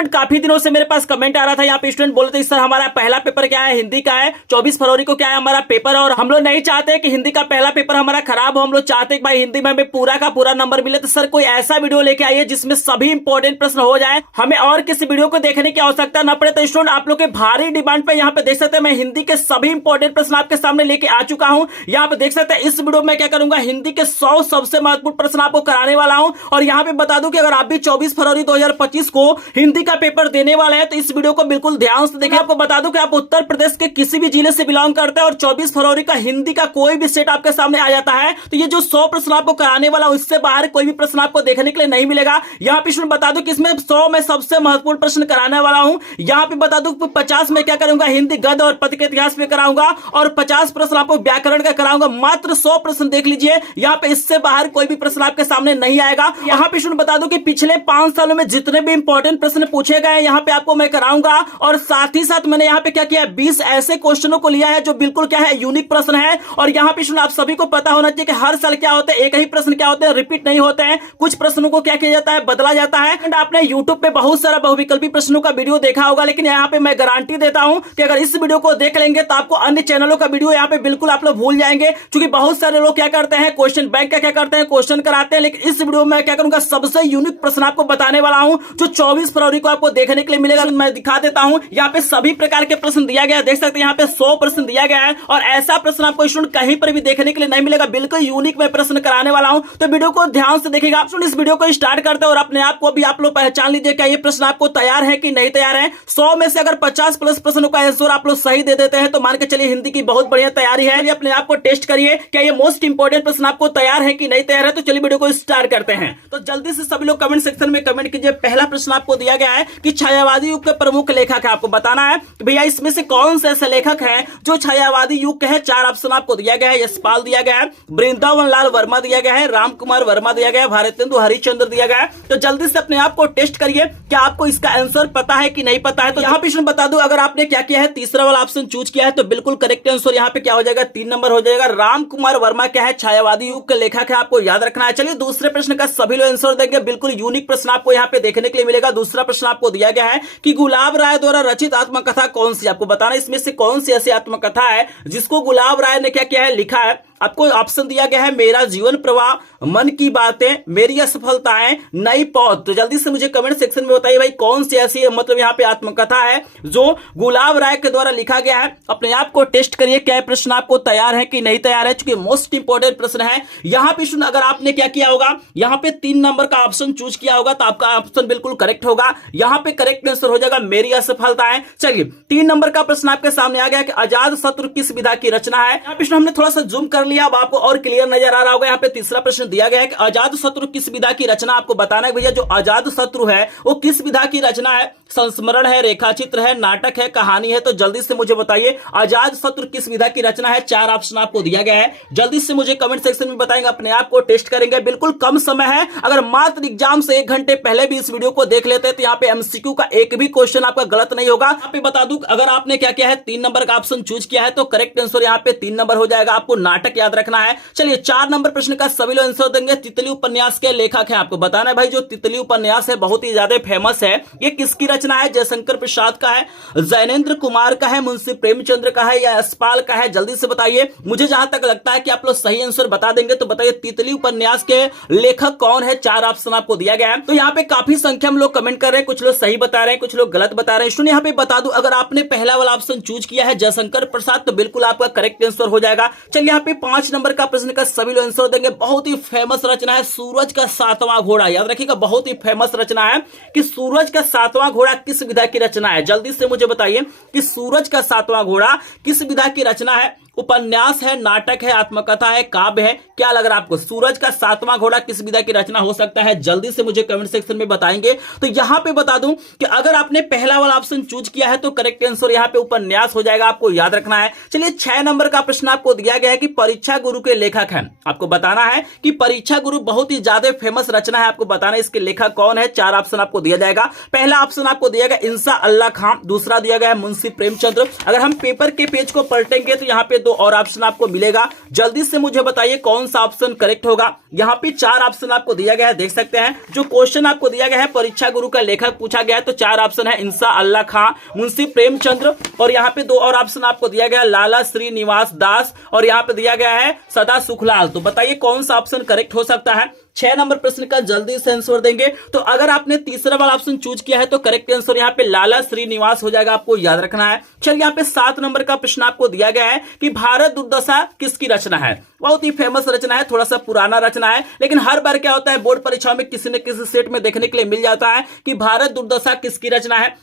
Student काफी दिनों से मेरे पास कमेंट आ रहा था, यहाँ पे स्टूडेंट बोल रहे थे सर हमारा पहला पेपर क्या है, हिंदी का है, 24 फरवरी को क्या है हमारा पेपर, और हम लोग नहीं चाहते कि हिंदी का पहला पेपर हमारा खराब हो, हम लोग चाहते हैं भाई हिंदी में हमें पूरा का पूरा नंबर मिले। तो सर कोई ऐसा वीडियो लेके आइए जिसमें सभी इंपॉर्टेंट प्रश्न हो जाए, हमें और किसी वीडियो को देखने की आवश्यकता न पड़े। तो स्टूडेंट आप लोग के भारी डिमांड पे यहाँ पे देख सकते हैं मैं हिंदी के सभी इंपॉर्टेंट प्रश्न आपके सामने लेके आ चुका हूं। यहाँ पे देख सकते हैं इस वीडियो में क्या करूंगा, हिंदी के 100 सबसे महत्वपूर्ण प्रश्न आपको कराने वाला हूं। और यहाँ पे बता दूं कि अगर आप भी 24 फरवरी 2025 को हिंदी का पेपर देने वाले हैं तो इस वीडियो को बिल्कुल ध्यान से देखिए। आपको बता दूं कि आप उत्तर प्रदेश के किसी भी जिले से बिलोंग करते हैं और 24 फरवरी का हिंदी का कोई भी सेट आपके सामने आ जाता है तो ये जो 100 प्रश्न आपको कराने वाला हूं इससे बाहर कोई भी प्रश्न आपको देखने के लिए नहीं मिलेगा। यहाँ पे बता दूं कि इसमें 100 में सबसे महत्वपूर्ण प्रश्न कराने वाला हूं। यहाँ पे बता दूं 50 में क्या करूंगा, हिंदी गद्य और पद्य के इतिहास पे कराऊंगा और 50 प्रश्न आपको व्याकरण का कराऊंगा। मात्र 100 प्रश्न देख लीजिए, यहाँ पे इससे बाहर कोई भी प्रश्न आपके सामने नहीं आएगा। यहाँ पे बता दूं कि पिछले 5 सालों में जितने भी इंपॉर्टेंट प्रश्न पूछे गए यहाँ पे आपको मैं कराऊंगा। और साथ ही साथ मैंने यहाँ पे क्या किया, 20 ऐसे क्वेश्चनों को लिया है जो बिल्कुल क्या है, यूनिक प्रश्न है। और यहाँ पे आप सभी को पता होना चाहिए कि हर साल क्या होता है, एक ही प्रश्न क्या होते हैं, रिपीट नहीं होते हैं। कुछ प्रश्नों को क्या किया जाता है, बदला जाता है। एंड आपने यूट्यूब पे बहुत सारा बहुविकल्पी प्रश्नों का वीडियो देखा होगा, लेकिन यहाँ पे मैं गारंटी देता हूं कि अगर इस वीडियो को देख लेंगे तो आपको अन्य चैनलों का वीडियो यहाँ पे बिल्कुल आप लोग भूल जाएंगे। क्योंकि बहुत सारे लोग क्या करते हैं, क्वेश्चन बैंक का क्या करते हैं, क्वेश्चन कराते हैं। लेकिन इस वीडियो में क्या करूंगा, सबसे यूनिक प्रश्न आपको बताने वाला हूं जो 24 फरवरी को आपको देखने के लिए मिलेगा। मैं दिखा देता हूं, यहाँ पे सभी प्रकार के प्रश्न दिया गया है, देख सकते हैं यहाँ पे 100 प्रश्न दिया गया है और ऐसा प्रश्न आपको स्टूडेंट कहीं पर भी देखने के लिए नहीं मिलेगा। बिल्कुल यूनिक मैं प्रश्न कराने वाला हूं, तो वीडियो को ध्यान से देखिएगा। इस वीडियो को स्टार्ट करते हैं और अपने आप को भी आप लोग पहचान लीजिए क्या ये प्रश्न आपको तैयार है कि नहीं तैयार है। 100 में से अगर 50 प्लस प्रश्नों का आंसर आप लोग सही दे देते हैं तो मान के चलिए हिंदी की बहुत बढ़िया तैयारी है। अपने आप को टेस्ट करिए क्या ये मोस्ट इंपोर्टेंट प्रश्न आपको तैयार है कि नहीं तैयार है। तो चलिए वीडियो को स्टार्ट करते हैं। तो जल्दी से सभी लोग कमेंट सेक्शन में कमेंट कीजिए। पहला प्रश्न आपको दिया गया है कि छायावादी युग के प्रमुख लेखक है। आपको बताना है कि भैया इसमें से कौन से ऐसे लेखक हैं जो छायावादी युग के हैं। 4 ऑप्शन आपको दिया गया है। यशपाल दिया गया है, वृंदावन लाल वर्मा दिया गया है, राम कुमार वर्मा दिया गया है, भारतेंदु हरिश्चंद्र दिया गया है। तो जल्दी से अपने आप को टेस्ट करिए क्या आपको इसका आंसर पता है कि नहीं पता है। तो यहाँ पे बता दूं अगर आपने क्या किया है, तीसरा वाला ऑप्शन चूज किया है तो बिल्कुल करेक्ट आंसर यहाँ पे क्या हो जाएगा, 3 नंबर हो जाएगा। राम कुमार वर्मा क्या है, छायावादी युग के लेखक है, आपको याद रखना है। चलिए दूसरे प्रश्न का सभी लोग आंसर देंगे, बिल्कुल यूनिक प्रश्न आपको यहाँ पे देखने के लिए मिलेगा। दूसरा प्रश्न आपको दिया गया है कि गुलाब राय द्वारा रचित आत्मकथा कौन सी। आपको बताना इसमें से कौन सी ऐसी आत्मकथा है जिसको गुलाब राय ने क्या किया है, लिखा है। आपको ऑप्शन दिया गया है मेरा जीवन प्रवाह, मन की बातें, मेरी असफलताएं, नई पौध। तो जल्दी से मुझे कमेंट सेक्शन में बताइए भाई कौन सी ऐसी मतलब यहाँ पे आत्मकथा है जो गुलाब राय के द्वारा लिखा गया है। अपने आप को टेस्ट करिए क्या प्रश्न आपको तैयार है कि नहीं तैयार है, क्योंकि मोस्ट इंपोर्टेंट प्रश्न है। यहाँ पे सुन अगर आपने क्या किया होगा, यहाँ पे 3 नंबर का ऑप्शन चूज किया होगा तो आपका ऑप्शन बिल्कुल करेक्ट होगा। यहाँ पे करेक्ट आंसर हो जाएगा मेरी असफलताएं। चलिए 3 नंबर का प्रश्न आपके सामने आ गया कि अजात शत्रु किस विधा की रचना है। यहाँ पे हमने थोड़ा सा जूम कर लिया, अब आपको और क्लियर नजर आ रहा होगा। यहाँ पे तीसरा प्रश्न दिया गया है कि अजात शत्रु किस विधा की रचना। आपको बताना है भैया जो अजात शत्रु है वो किस विधा की रचना है, संस्मरण है, रेखाचित्र है, नाटक है, कहानी है। तो जल्दी से मुझे बताइए अजात शत्रु किस विधा की रचना है। 4 ऑप्शन आपको दिया गया है, जल्दी से मुझे कमेंट सेक्शन में बताएंगे, अपने आप को टेस्ट करेंगे। बिल्कुल कम समय है, अगर मात्र एग्जाम से 1 घंटे पहले भी इस वीडियो को देख लेते हैं तो यहाँ पे एमसीक्यू का एक भी क्वेश्चन आपका गलत नहीं होगा। यहाँ पे बता दूं अगर आपने क्या किया है, 3 नंबर का ऑप्शन चूज किया है तो करेक्ट आंसर यहाँ पे 3 नंबर हो जाएगा। आपको नाटक याद रखना है। चलिए 4 नंबर प्रश्न का सभी लोग आंसर देंगे। तितली उपन्यास के लेखक हैं। आपको बताना है भाई जो तितली उपन्यास है बहुत ही ज्यादा फेमस है, ये किसकी रचना है, जयशंकर प्रसाद का है, जैनेन्द्र कुमार का है, मुंशी प्रेमचंद्र का है या यशपाल का है। जल्दी से बताइए, मुझे जहां तक लगता है कि आप लोग सही आंसर बता देंगे। तो बताइए तितली उपन्यास के लेखक कौन है। 4 ऑप्शन आपको दिया गया है। तो यहाँ पे काफी संख्या में लोग कमेंट कर रहे हैं, कुछ लोग सही बता रहे हैं, कुछ लोग गलत बता रहे हैं। यहाँ पे बता दूं अगर आपने पहला वाला ऑप्शन चूज किया है जयशंकर प्रसाद तो बिल्कुल आपका करेक्ट आंसर हो जाएगा। चलिए यहाँ पे 5 नंबर का प्रश्न का सभी लोग आंसर देंगे। बहुत ही फेमस रचना है सूरज का 7वां घोड़ा। याद रखिएगा बहुत ही फेमस रचना है कि सूरज का 7वां घोड़ा किस विधा की रचना है। जल्दी से मुझे बताइए कि सूरज का 7वां घोड़ा किस विधा की रचना है। उपन्यास है, नाटक है, आत्मकथा है, काव्य है, क्या लग रहा है आपको सूरज का 7वां घोड़ा किस विधा की रचना हो सकता है। जल्दी से मुझे कमेंट सेक्शन में बताएंगे। तो यहां पे बता दूं कि अगर आपने पहला वाला ऑप्शन चूज किया है तो करेक्ट आंसर यहां पे उपन्यास हो जाएगा, आपको याद रखना है। चलिए 6 नंबर का प्रश्न आपको दिया गया है कि परीक्षा गुरु के लेखक हैं। आपको बताना है कि परीक्षा गुरु बहुत ही ज्यादा फेमस रचना है, आपको बताना है इसके लेखक कौन है। 4 ऑप्शन आपको दिया जाएगा। पहला ऑप्शन आपको दिया गया इंसा अल्लाह खां, दूसरा दिया गया है मुंशी प्रेमचंद्र। अगर हम पेपर के पेज को पलटेंगे तो यहाँ पे दो और ऑप्शन आपको मिलेगा। जल्दी से मुझे बताइए कौन सा ऑप्शन करेक्ट होगा। यहाँ पे 4 ऑप्शन आपको दिया गया है, देख सकते हैं। जो क्वेश्चन आपको दिया गया है परीक्षा गुरु का लेखक पूछा गया है, तो 4 ऑप्शन है इंसा अल्लाह खां, मुंशी प्रेमचंद्र, और यहाँ पे 2 और ऑप्शन आपको दिया गया है लाला श्रीनिवास दास, और यहाँ पे दिया गया है सदा सुखलाल। तो बताइए कौन सा ऑप्शन करेक्ट हो सकता है। 6 नंबर प्रश्न का जल्दी से आंसर देंगे। तो अगर आपने तीसरा वाला ऑप्शन चूज किया है तो करेक्ट आंसर यहाँ पे लाला श्रीनिवास हो जाएगा, आपको याद रखना है। चलिए यहाँ पे 7 नंबर का प्रश्न आपको दिया गया है कि भारत दुर्दशा किसकी रचना है। बहुत ही फेमस रचना है, थोड़ा सा पुराना रचना है, लेकिन हर बार क्या होता है बोर्ड परीक्षाओं में किसी न किसी सेट में देखने के लिए मिल जाता है कि भारत दुर्दशा किसकी रचना है।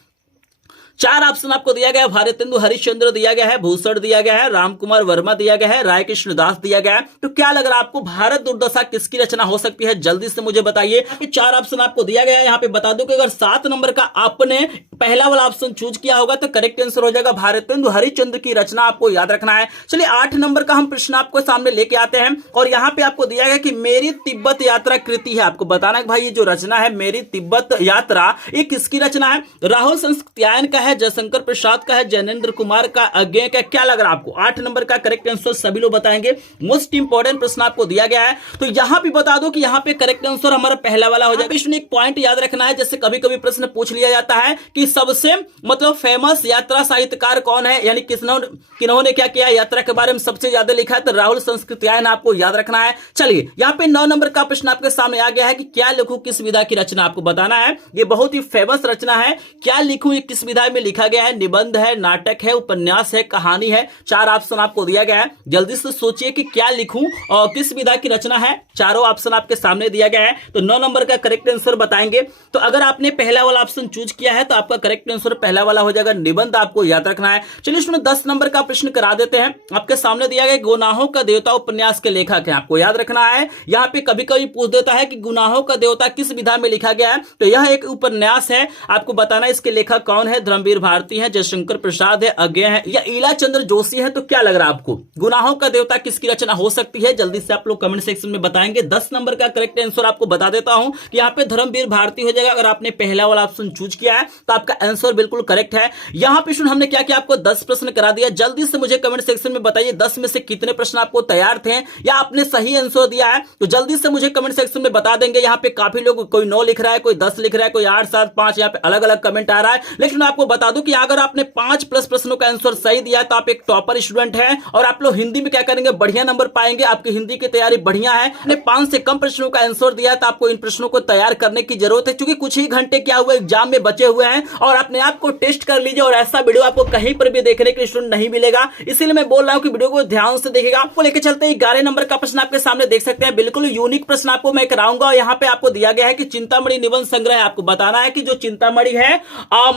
4 ऑप्शन आपको दिया गया है, भारतेंदु हरिश्चंद्र दिया गया है, भूषण दिया गया है, रामकुमार वर्मा दिया गया है, राय कृष्ण दास दिया गया है। तो क्या लग रहा है आपको भारत दुर्दशा किसकी रचना हो सकती है, जल्दी से मुझे बताइए। 4 ऑप्शन आपको दिया गया है। यहाँ पे बता दो कि अगर 7 नंबर का आपने पहला वाला ऑप्शन चूज किया होगा तो करेक्ट आंसर हो जाएगा भारतेंदु हरिश्चंद्र की रचना, आपको याद रखना है। चलिए 8 नंबर का हम प्रश्न आपको सामने लेके आते हैं, और यहाँ पे आपको दिया गया कि मेरी तिब्बत यात्रा कृति है। आपको बताना है भाई ये जो रचना है मेरी तिब्बत यात्रा, ये किसकी रचना है। राहुल संस्कृत्यायन का है, जयशंकर प्रसाद का है, जैनेन्द्र कुमार का, अज्ञेय का। क्या लग रहा है आपको। 8 नंबर का करेक्ट आंसर सभी लोग बताएंगे। मोस्ट इंपोर्टेंट प्रश्न आपको दिया गया है, तो यहां भी बता दो कि यहाँ पे करेक्ट आंसर हमारा पहला वाला हो जाएगा। इसमें एक पॉइंट याद रखना है, जैसे कभी कभी प्रश्न पूछ लिया जाता है कि सबसे मतलब फेमस यात्रा साहित्यकार कौन है, यानी किन्होंने क्या किया यात्रा के बारे में सबसे ज्यादा लिखा है, तो राहुल संस्कृत्यायन, आपको याद रखना है। चलिए यहाँ पे 9 नंबर का प्रश्न आपके सामने आ गया है कि क्या लिखूं किस विधा की रचना, आपको बताना है। ये बहुत ही फेमस रचना है, क्या लिखूं ये किस विधा में लिखा गया है, निबंध है, नाटक है, उपन्यास है, कहानी है। 4 ऑप्शन आपको दिया गया है, जल्दी से सोचिए कि क्या लिखूं और किस विधा की रचना है। चारों ऑप्शन आपके सामने दिया गया है, तो 9 नंबर का करेक्ट आंसर बताएंगे। तो अगर आपने पहला वाला ऑप्शन चूज किया है तो आपका करेक्ट आंसर पहला वाला हो जाएगा, निबंध, आपको याद रखना है। चलिए इसमें 10 नंबर का प्रश्न करा देते हैं। आपके सामने दिया गया गुनाहों का देवता उपन्यास के लेखक है, आपको याद रखना है। यहाँ पे कभी कभी पूछ देता है कि गुनाहों का देवता किस विधा में लिखा गया है, तो यह एक उपन्यास है, आपको बताना है इसके लेखक कौन है। धर्मवीर भारती है, जयशंकर प्रसाद है, अज्ञेय है, या ईला चंद्र जोशी है। तो क्या लग रहा है आपको गुनाहों का देवता किसकी रचना हो सकती है, जल्दी से आप लोग कमेंट सेक्शन में बताएंगे। 10 नंबर का करेक्ट आंसर आपको बता देता हूं कि यहाँ पे धर्मवीर भारती हो जाएगा। अगर आपने पहला वाला ऑप्शन चूज किया है तो आपका आंसर बिल्कुल करेक्ट है। यहाँ पे हमने क्या किया, आपको 10 प्रश्न करा दिया। जल्दी से मुझे कमेंट सेक्शन में बताइए 10 में से कितने प्रश्न आपको तैयार थे या आपने सही आंसर दिया है, तो जल्दी से मुझे कमेंट सेक्शन में बता देंगे। यहाँ पे काफी लोग, कोई 9 लिख रहा है, कोई 10 लिख रहा है, कोई 8, 7, 5, यहाँ पे अलग अलग कमेंट आ रहा है। लेकिन आपको बता दूं कि अगर आपने 5+ प्रश्नों का आंसर सही दिया तो आप एक टॉपर स्टूडेंट हैं, और आप लोग हिंदी में क्या करेंगे, बढ़िया नंबर पाएंगे। आपकी हिंदी की तैयारी बढ़िया है। आपने 5 से कम प्रश्नों का आंसर दिया तो आपको इन प्रश्नों को तैयार करने की जरूरत है, क्योंकि कुछ ही घंटे क्या हुआ एग्जाम में बचे हुए हैं, और अपने आप को टेस्ट कर लीजिए। और ऐसा वीडियो आपको कहीं पर भी देखने के स्टूडेंट नहीं मिलेगा, इसीलिए मैं बोल रहा हूं कि वीडियो को ध्यान से देखिएगा। आपको लेके चलते हैं 11 नंबर का प्रश्न आपके सामने देख सकते हैं। बिल्कुल यूनिक प्रश्न आपको मैं कराऊंगा। यहाँ पे आपको दिया गया है कि चिंतामणि निबंध संग्रह, आपको बताना है कि जो चिंतामणि है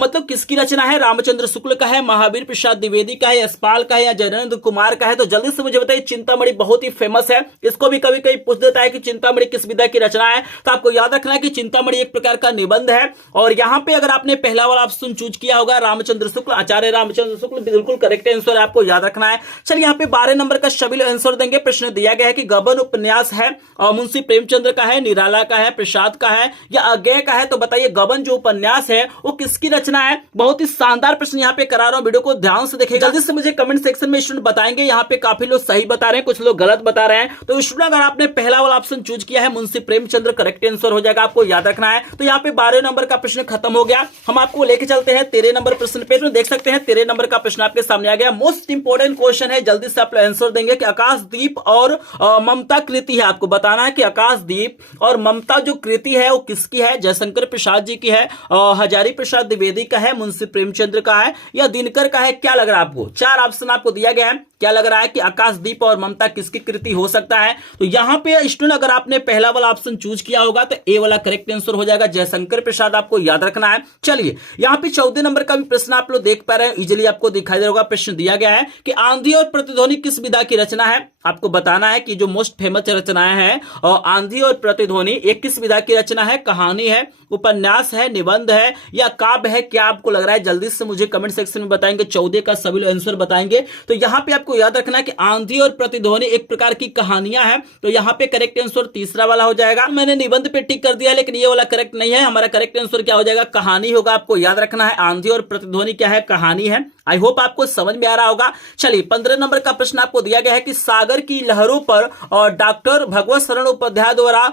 मतलब किसकी रचना है, रामचंद्र शुक्ल का है, महावीर प्रसाद द्विवेदी का है, यशपाल का है, या जैनेन्द्र कुमार का है। तो जल्दी से मुझे बताइए, चिंतामणि बहुत ही फेमस है, इसको भी कभी कभी पूछ देता है कि चिंतामणि किस विधा की रचना है। तो आपको याद रखना है कि चिंतामणि एक प्रकार का निबंध है। और यहाँ पे अगर आपने पहला वाला ऑप्शन चूज किया होगा रामचंद्र शुक्ल, आचार्य रामचंद्र शुक्ल, बिल्कुल करेक्ट आंसर है, आपको याद रखना है। चलिए यहाँ पे 12 नंबर का सभी लोग आंसर देंगे। प्रश्न दिया गया है कि गबन उपन्यास है और मुंशी प्रेमचंद्र का है, निराला का है, प्रसाद का है, या अज्ञेय का है। तो बताइए गबन जो उपन्यास है वो किसकी रचना है। बहुत ही शानदार प्रश्न यहाँ पे करा रहा हूं, वीडियो को ध्यान से देखिएगा। जल्दी से मुझे कमेंट सेक्शन में स्टूडेंट बताएंगे। यहाँ पे काफी लोग सही बता रहे हैं, कुछ लोग गलत बता रहे हैं। तो स्टूडेंट अगर आपने पहला वाला ऑप्शन चूज किया है मुंशी प्रेमचंद्र, करेक्ट आंसर हो जाएगा, आपको याद रखना है। तो यहाँ पे 12 नंबर का प्रश्न खत्म हो गया। हम आपको लेके चलते हैं 13 नंबर प्रश्न पे। देख सकते हैं 13 नंबर का प्रश्न आपके सामने आ गया। मोस्ट इंपोर्टेंट क्वेश्चन है, जल्दी से आप आंसर देंगे कि आकाशदीप और ममता कृति है। आपको बताना है कि आकाशदीप और ममता जो कृति है वो किसकी है। जयशंकर प्रसाद जी की है, हजारी प्रसाद द्विवेदी का है, मुंशी प्रेमचंद्र का है, या दिनकर का है। क्या लग रहा है आपको। 4 ऑप्शन आपको दिया गया है, क्या लग रहा है कि आकाशदीप और ममता किसकी कृति हो सकता है। तो यहाँ पे स्टूडेंट अगर आपने पहला वाला ऑप्शन चूज किया होगा तो ए वाला करेक्ट आंसर हो जाएगा, जयशंकर प्रसाद, आपको याद रखना है। चलिए यहाँ पे 14 नंबर का भी प्रश्न आप लोग देख पा रहे हैं, इजिली आपको दिखाई दे रहा होगा। प्रश्न दिया गया है कि आंधी और प्रतिध्वनि किस विधा की रचना है। आपको बताना है कि जो मोस्ट फेमस रचनाएं हैं और आंधी और प्रतिध्वनि एक किस विधा की रचना है, कहानी है, उपन्यास है, निबंध है, या काव्य है। क्या आपको लग रहा है, जल्दी से मुझे कमेंट सेक्शन में बताएंगे। 14 का सभी लोग आंसर बताएंगे। तो यहाँ पे आपको आपको याद रखना है कि आंधी और प्रतिध्वनि एक प्रकार की कहानियां हैं, तो यहाँ पे करेक्ट आंसर तीसरा वाला हो जाएगा। मैंने निबंध पे टिक कर दिया, लेकिन ये वाला करेक्ट नहीं है। हमारा करेक्ट आंसर क्या हो जाएगा, कहानी होगा। आपको याद रखना है आंधी और प्रतिध्वनि क्या है, कहानी है। आई होप आपको समझ में आ रहा होगा। चलिए 15 नंबर का प्रश्न आपको दिया गया है कि सागर की लहरों पर डॉक्टर भगवत शरण उपाध्याय द्वारा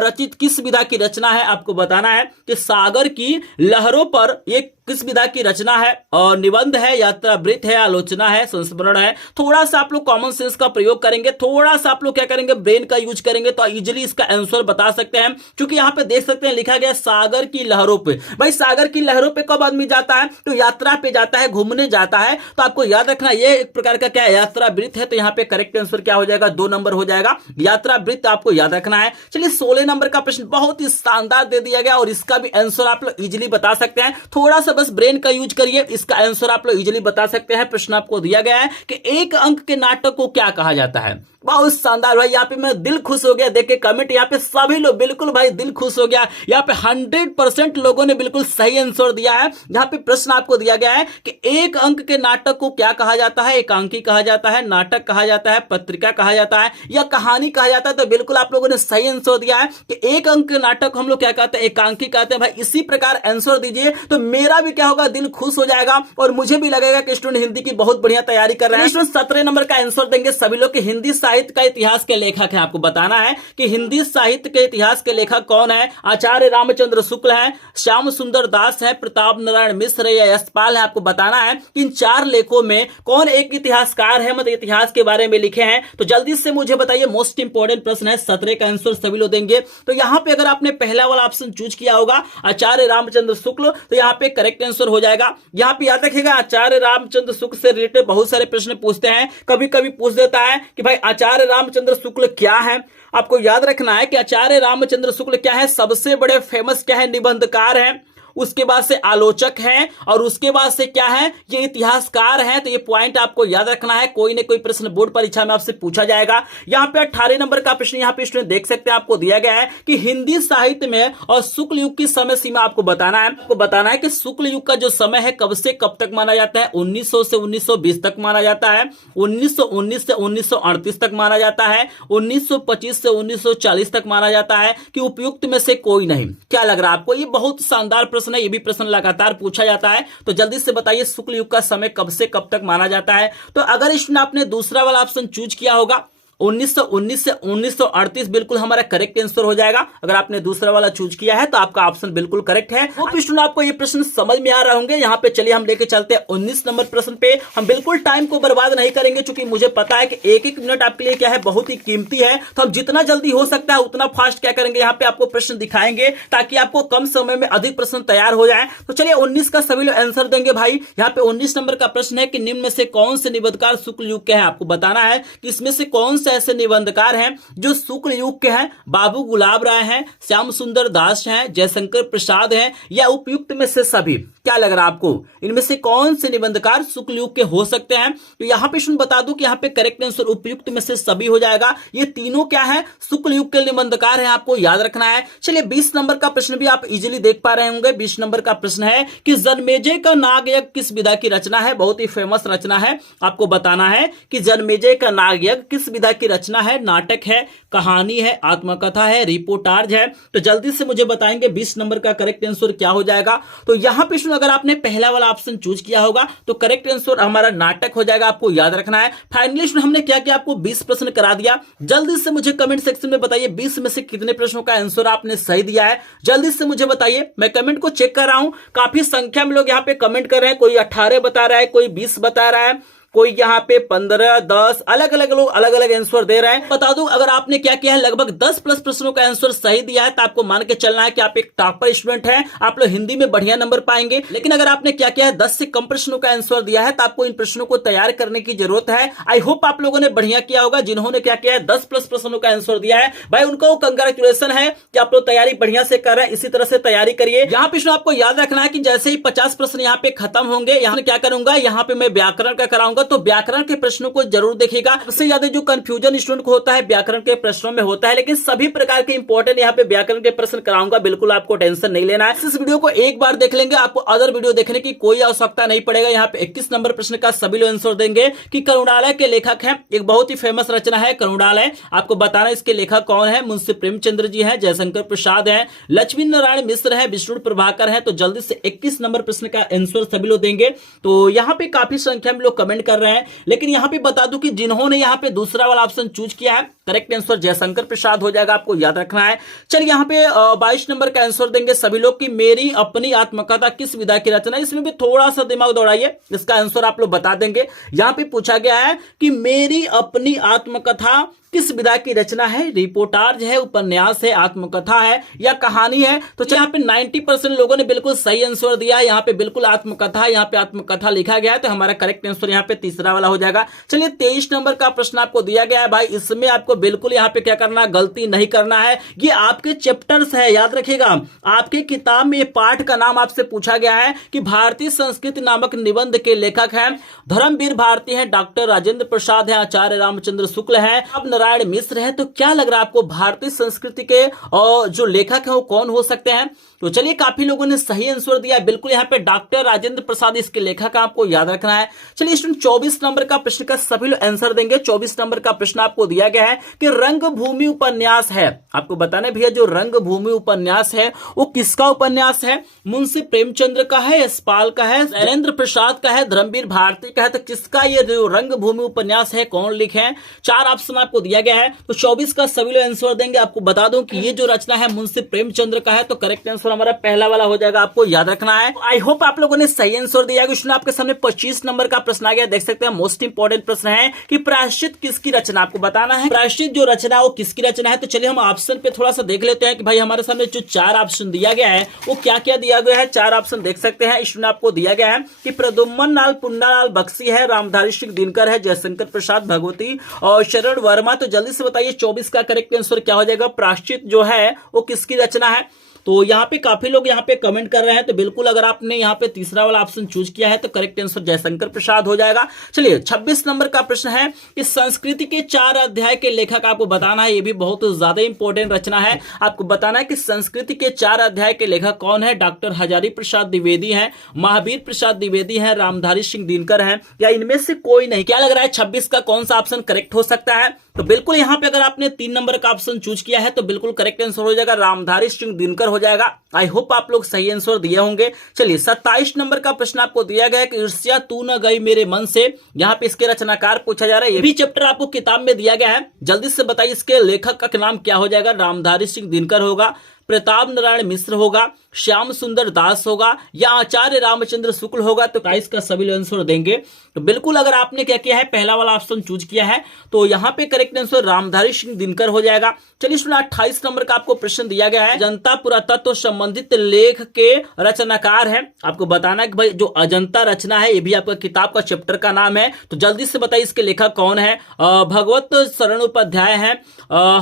रचित किस विधा की रचना है। आपको बताना है कि सागर की लहरों पर एक किस विधा की रचना है, और निबंध है, यात्रावृत्त है, आलोचना है, संस्मरण है। थोड़ा सा आप लोग कॉमन सेंस का प्रयोग करेंगे, थोड़ा सा आप लोग क्या करेंगे, ब्रेन का यूज करेंगे, तो इजीली इसका आंसर बता सकते हैं। क्योंकि यहाँ पे देख सकते हैं लिखा गया सागर की लहरों पे। भाई सागर की लहरों पे कब आदमी जाता है, तो यात्रा पे जाता है, घूमने जाता है। तो आपको याद रखना ये एक प्रकार का क्या है, यात्रावृत्त है। तो यहाँ पे करेक्ट आंसर क्या हो जाएगा, 2 नंबर हो जाएगा, यात्रावृत्त आपको याद रखना है। चलिए 16 नंबर का प्रश्न बहुत ही शानदार दे दिया गया, और इसका भी आंसर आप लोग इजीली बता सकते हैं। थोड़ा सा बस ब्रेन का यूज करिए, इसका आंसर आप लोग इजीली बता सकते हैं। प्रश्न आपको दिया गया है कि एक अंक के नाटक को क्या कहा जाता है। बहुत शानदार भाई, यहाँ पे मैं दिल खुश हो गया देख के कमेंट। यहाँ पे सभी लोग बिल्कुल भाई दिल खुश हो गया। यहाँ पे 100% लोगों ने बिल्कुल सही आंसर दिया है। यहाँ पे प्रश्न आपको दिया गया है कि एक अंक के नाटक को क्या कहा जाता है। एकांकी कहा जाता है, नाटक कहा जाता है, पत्रिका कहा जाता है, या कहानी कहा जाता है। तो बिल्कुल आप लोगों ने सही आंसर दिया है कि एक अंक के नाटक हम लोग क्या कहते हैं, एकांकी कहते हैं। भाई इसी प्रकार आंसर दीजिए तो मेरा भी क्या होगा, दिल खुश हो जाएगा, और मुझे भी लगेगा कि स्टूडेंट हिंदी की बहुत बढ़िया तैयारी कर रहे हैं। स्टूडेंट 17 नंबर का आंसर देंगे सभी लोग कि हिंदी साहित्य का इतिहास के लेखक है। आपको बताना है कि हिंदी साहित्य के इतिहास के लेखक कौन है। आचार्य रामचंद्र शुक्ल है, श्याम सुंदर दास है, प्रताप नारायण मिश्र है, या यशपाल है। आपको बताना है कि इन 4 लेखों में कौन एक इतिहासकार है, मतलब इतिहास के बारे में लिखे हैं। तो जल्दी से मुझे बताइए, मोस्ट इंपोर्टेंट प्रश्न है, 17 का आंसर सभी लोग देंगे। तो यहां पे अगर आपने पहला वाला ऑप्शन चूज किया होगा आचार्य रामचंद्र शुक्ल, तो यहां पे करेक्ट आंसर हो जाएगा। यहां पे याद रखिएगा आचार्य रामचंद्र शुक्ल से रिलेटेड बहुत सारे प्रश्न पूछते हैं। कभी कभी पूछ देता है कि भाई आचार्य रामचंद्र शुक्ल क्या है। आपको याद रखना है कि आचार्य रामचंद्र शुक्ल क्या है, सबसे बड़े फेमस क्या है, निबंधकार हैं। उसके बाद से आलोचक हैं, और उसके बाद से क्या है, ये इतिहासकार हैं। तो ये पॉइंट आपको याद रखना है। कोई ना कोई प्रश्न बोर्ड परीक्षा में आपसे पूछा जाएगा। यहां पे 18 नंबर का प्रश्न यहाँ पे स्टूडेंट देख सकते हैं, आपको दिया गया है कि हिंदी साहित्य में और शुक्ल युग की समय सीमा आपको बताना है। आपको बताना है कि शुक्ल युग का जो समय है कब से कब तक माना जाता है। 1900 से 1920 तक माना जाता है, 1919 से 1938 तक माना जाता है, 1925 से 1940 तक माना जाता है, कि उपयुक्त में से कोई नहीं। क्या लग रहा है आपको, ये बहुत शानदार प्रश्न है, ये भी प्रश्न लगातार पूछा जाता है। तो जल्दी से बताइए शुक्ल युग का समय कब से कब तक माना जाता है। तो अगर इसमें आपने दूसरा वाला ऑप्शन चूज किया होगा 1919 से 1938, बिल्कुल हमारा करेक्ट आंसर हो जाएगा। अगर आपने दूसरा वाला चूज किया है तो आपका ऑप्शन बिल्कुल करेक्ट है। वो स्टूडेंट आपको ये प्रश्न समझ में आ रहे होंगे। यहाँ पे चलिए हम लेके चलते हैं 19 नंबर प्रश्न पे। हम बिल्कुल टाइम को बर्बाद नहीं करेंगे, क्योंकि मुझे पता है कि एक एक मिनट आपके लिए क्या है, बहुत ही कीमती है। तो हम जितना जल्दी हो सकता है उतना फास्ट क्या करेंगे, यहाँ पे आपको प्रश्न दिखाएंगे, ताकि आपको कम समय में अधिक प्रश्न तैयार हो जाए। तो चलिए 19 का सभी लोग आंसर देंगे भाई। यहाँ पे 19 नंबर का प्रश्न है कि निम्न में से कौन से निबंधकार शुक्ल युग के हैं। आपको बताना है कि इसमें से कौन से ऐसे निबंधकार हैं जो शुक्ल युग के हैं। बाबू गुलाब राय हैं, श्याम सुंदर दास हैं, जयशंकर प्रसाद हैं, या उपयुक्त में से सभी। क्या लग रहा है आपको, इनमें से कौन से निबंधकार शुक्ल युग के हो सकते हैं। तो यहां पे सुन बता दूं कि यहां पे करेक्ट आंसर उपयुक्त में से सभी हो जाएगा। ये तीनों क्या है, शुक्ल युग के निबंधकार हैं, आपको याद रखना है। चलिए 20 नंबर का प्रश्न भी आप इजीली देख पा रहे होंगे। 20 नंबर का प्रश्न है कि जन्मेजय का नागयज्ञ किस विधा की रचना है। बहुत ही फेमस रचना है। आपको बताना है कि जन्मेजय का नागयज्ञ किस विधा की रचना है। नाटक है, कहानी है, आत्मकथा है, रिपोर्टाज है। तो जल्दी से मुझे बताएंगे 20 नंबर का करेक्ट आंसर क्या हो जाएगा। तो यहां पे अगर आपने पहला वाला ऑप्शन चूज किया होगा तो करेक्ट आंसर हमारा नाटक हो जाएगा। आपको याद रखना है। फाइनली हमने क्या किया, आपको 20 प्रश्न करा दिया। जल्दी से मुझे कमेंट सेक्शन में बताइए 20 में से कितने प्रश्नों का आंसर आपने सही दिया है। जल्दी से मुझे बताइए। मैं कमेंट को चेक कर रहा हूं, काफी संख्या में लोग यहाँ पे कमेंट कर रहे हैं। कोई 18 बता रहा है, कोई 20 बता रहा है, कोई यहाँ पे 15, 10 अलग अलग लोग अलग अलग आंसर दे रहे हैं। बता दूं, अगर आपने क्या किया है, लगभग 10 प्लस प्रश्नों का आंसर सही दिया है तो आपको मान के चलना है कि आप एक टॉपर स्टूडेंट हैं। आप लोग हिंदी में बढ़िया नंबर पाएंगे। लेकिन अगर आपने क्या किया है, 10 से कम प्रश्नों का आंसर दिया है तो आपको इन प्रश्नों को तैयार करने की जरूरत है। आई होप आप लोगों ने बढ़िया किया होगा। जिन्होंने क्या किया है, 10 प्लस प्रश्नों का आंसर दिया है, भाई उनको कंग्रेचुलेशन है कि आप लोग तैयारी बढ़िया से कर रहे हैं। इसी तरह से तैयारी करिए। यहाँ पे आपको याद रखना है कि जैसे ही 50 प्रश्न यहाँ पे खत्म होंगे, यहाँ क्या करूंगा, यहाँ पे मैं व्याकरण का कराऊंगा। होगा तो व्याकरण के प्रश्नों को जरूर देखिएगा। सबसे ज्यादा जो कंफ्यूजन स्टूडेंट को होता है व्याकरण के प्रश्नों में होता है, लेकिन सभी प्रकार के इंपॉर्टेंट यहाँ पे व्याकरण के प्रश्न कराऊंगा, बिल्कुल आपको टेंशन नहीं लेना है। इस वीडियो को एक बार देख लेंगे, आपको अदर वीडियो देखने की कोई आवश्यकता नहीं पड़ेगा। यहाँ पे 21 नंबर प्रश्न का सभी लोग आंसर देंगे कि करुणालय के लेखक हैं, एक बहुत ही फेमस रचना है करुणालय। आपको बताना इसके लेखक कौन है, मुंशी प्रेमचंद्र जी हैं, जयशंकर प्रसाद हैं, लक्ष्मी नारायण मिश्र है, विष्णु प्रभाकर है। तो जल्दी से 21 नंबर प्रश्न का आंसर सभी लोग देंगे। तो यहाँ पे काफी संख्या में लोग कमेंट कर रहे हैं, लेकिन यहाँ पे बता दूं कि जिन्होंने यहाँ पे दूसरा वाला ऑप्शन चूज किया है, करेक्ट आंसर जयशंकर प्रसाद हो जाएगा, आपको याद रखना है। चलिए यहाँ पे 22 नंबर का आंसर देंगे सभी लोग कि मेरी अपनी आत्मकथा किस विधा की रचना। इसमें भी थोड़ा सा दिमाग दौड़ाइए, इसका आंसर आप लोग बता देंगे। यहाँ पे पूछा गया है कि मेरी अपनी आत्मकथा किस विधा की रचना है, रिपोर्टाज है, उपन्यास है, आत्मकथा है या कहानी है। तो यहाँ पे 90% लोगों ने बिल्कुल सही आंसर दिया है। यहाँ पे बिल्कुल आत्मकथा, यहाँ पे आत्मकथा लिखा गया है, तो हमारा करेक्ट आंसर यहाँ पे तीसरा वाला हो जाएगा। चलिए 23 नंबर का प्रश्न आपको दिया गया है भाई, इसमें आपको बिल्कुल यहाँ पे क्या करना है, गलती नहीं करना है। ये आपके चैप्टर्स है, याद रखिएगा। आपके किताब में पाठ का नाम आपसे पूछा गया है कि भारतीय संस्कृति नामक निबंध के लेखक हैं धर्मवीर भारती हैं, डॉक्टर राजेंद्र प्रसाद हैं, आचार्य रामचंद्र शुक्ल हैं, अब नारायण मिश्र है। तो क्या लग रहा है आपको भारतीय संस्कृति के और जो लेखक है वो कौन हो सकते हैं? तो चलिए काफी लोगों ने सही आंसर दिया है, बिल्कुल यहाँ पे डॉक्टर राजेंद्र प्रसाद इसके लेखक है, आपको याद रखना है। चलिए स्टूडेंट 24 नंबर का प्रश्न का सभी लोग आंसर देंगे। 24 नंबर का प्रश्न आपको दिया गया है कि रंगभूमि उपन्यास है। आपको बताना भैया जो रंगभूमि उपन्यास है वो किसका उपन्यास है, मुंशी प्रेमचंद्र का है, यशपाल का है, नरेंद्र प्रसाद का है, धर्मवीर भारती का है। तो किसका ये जो रंगभूमि उपन्यास है, कौन लिखे? 4 ऑप्शन आपको दिया गया है, तो 24 का सभी लोग आंसर देंगे। आपको बता दूं कि ये जो रचना है मुंशी प्रेमचंद्र का है, तो करेक्ट आंसर हमारा पहला वाला हो जाएगा, आपको याद रखना है। आई होप आप लोगों ने सही आंसर दिया। क्वेश्चन आपके सामने 25 नंबर का प्रश्न आ गया, देख सकते हैं मोस्ट इंपोर्टेंट प्रश्न है कि प्रायश्चित किसकी रचना, आपको बताना है प्रायश्चित जो रचना है वो किसकी रचना है। तो चलिए हम ऑप्शन पे थोड़ा सा देख लेते हैं कि भाई हमारे सामने जो 4 ऑप्शन दिया गया है वो क्या क्या दिया गया है। 4 ऑप्शन देख सकते हैं, इसमें आपको दिया गया है कि प्रद्युम्न लाल पुन्नालाल बख्शी है, रामधारी सिंह दिनकर है, जयशंकर प्रसाद भगवती और शरण वर्मा। तो जल्दी से बताइए 24 का करेक्ट आंसर क्या हो जाएगा, प्रायश्चित जो है वो किसकी रचना है। तो यहाँ पे काफी लोग यहाँ पे कमेंट कर रहे हैं, तो बिल्कुल अगर आपने यहाँ पे तीसरा वाला ऑप्शन चूज किया है तो करेक्ट आंसर जयशंकर प्रसाद हो जाएगा। चलिए 26 नंबर का प्रश्न है कि संस्कृति के 4 अध्याय के लेखक, आपको बताना है, ये भी बहुत ज्यादा इंपॉर्टेंट रचना है। आपको बताना है कि संस्कृति के 4 अध्याय के लेखक कौन है, डॉक्टर हजारी प्रसाद द्विवेदी है, महावीर प्रसाद द्विवेदी है, रामधारी सिंह दिनकर है या इनमें से कोई नहीं। क्या लग रहा है 26 का कौन सा ऑप्शन करेक्ट हो सकता है? तो बिल्कुल यहाँ पे अगर आपने 3 नंबर का ऑप्शन चूज किया है तो बिल्कुल करेक्ट आंसर हो जाएगा, रामधारी सिंह दिनकर हो जाएगा। आई होप आप लोग सही आंसर दिए होंगे। चलिए 27 नंबर का प्रश्न आपको दिया गया है कि ईर्ष्या तू न गई मेरे मन से। यहाँ पे इसके रचनाकार पूछा जा रहा है, ये भी चैप्टर आपको किताब में दिया गया है। जल्दी से बताइए इसके लेखक का नाम क्या हो जाएगा, रामधारी सिंह दिनकर होगा, प्रताप नारायण मिश्र होगा, श्याम सुंदर दास होगा या आचार्य रामचंद्र शुक्ल होगा। तो 22 का सभी आंसर देंगे। तो बिल्कुल अगर आपने क्या किया है, पहला वाला ऑप्शन चूज किया है, तो यहाँ पे करेक्ट आंसर रामधारी सिंह दिनकर हो जाएगा। चलिए 28 नंबर का आपको प्रश्न दिया गया है, अजंता पुरातत्व संबंधित लेख के रचनाकार है। आपको बताना है कि भाई जो अजंता रचना है ये भी आपका किताब का चैप्टर का नाम है। तो जल्दी से बताइए इसके लेखक कौन है। भगवत शरण उपाध्याय है,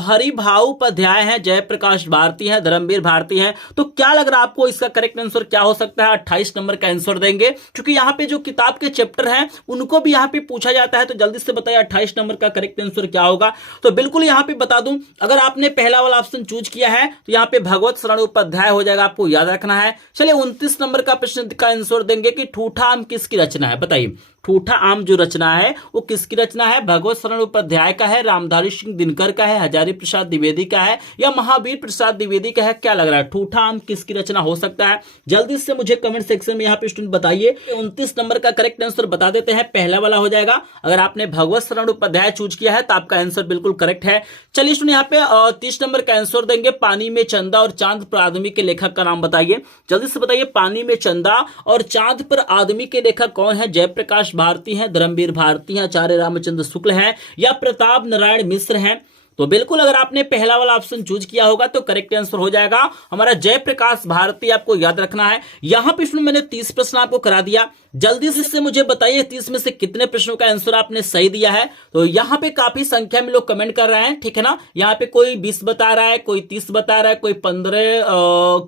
हरिभाव उपाध्याय है, जयप्रकाश भारती है, धर्मवीर भारती है। तो क्या लग रहा है आपको इसका करेक्ट आंसर क्या हो सकता है? 28 नंबर का आंसर देंगे, क्योंकि यहाँ पे जो किताब के चैप्टर हैं उनको भी यहाँ पे पूछा जाता है। तो जल्दी से बताइए 28 नंबर का करेक्ट आंसर क्या होगा। तो बिल्कुल यहाँ पे बता दूं, अगर आपने पहला वाला ऑप्शन चूज किया है तो यहाँ पे भगवत शरण उपाध्याय हो जाएगा, आपको याद रखना है। चलिए 29 नंबर का प्रश्न का आंसर देंगे कि ठूठा आम किसकी रचना है। बताइए ठूठा आम जो रचना है वो किसकी रचना है, भगवत शरण उपाध्याय का है, रामधारी सिंह दिनकर का है, हजारी प्रसाद द्विवेदी का है या महावीर प्रसाद द्विवेदी का है? क्या लग रहा है ठूठा आम किसकी रचना हो सकता है? जल्दी से मुझे कमेंट सेक्शन में यहाँ पे स्टूडेंट बताइए। 29 नंबर का करेक्ट आंसर बता देते हैं, पहला वाला हो जाएगा। अगर आपने भगवत शरण उपाध्याय चूज किया है तो आपका आंसर बिल्कुल करेक्ट है। चलिए स्टूडेंट यहाँ पे 30 नंबर का आंसर देंगे, पानी में चंदा और चांद पर आदमी के लेखक का नाम बताइए। जल्दी से बताइए पानी में चंदा और चांद पर आदमी के लेखक कौन है? जयप्रकाश भारती है, धर्मवीर भारती है, आचार्य रामचंद्र शुक्ल है या प्रताप नारायण मिश्र हैं? तो बिल्कुल अगर आपने पहला वाला ऑप्शन चूज किया होगा तो करेक्ट आंसर हो जाएगा हमारा जयप्रकाश भारती, आपको याद रखना है। यहां पे मैंने 30 प्रश्न आपको करा दिया। जल्दी से मुझे बताइए 30 में से कितने प्रश्नों का आंसर आपने सही दिया है। तो यहाँ पे काफी संख्या में लोग कमेंट कर रहे हैं, ठीक है ना। यहाँ पे कोई 20 बता रहा है, कोई 30 बता रहा है, कोई 15,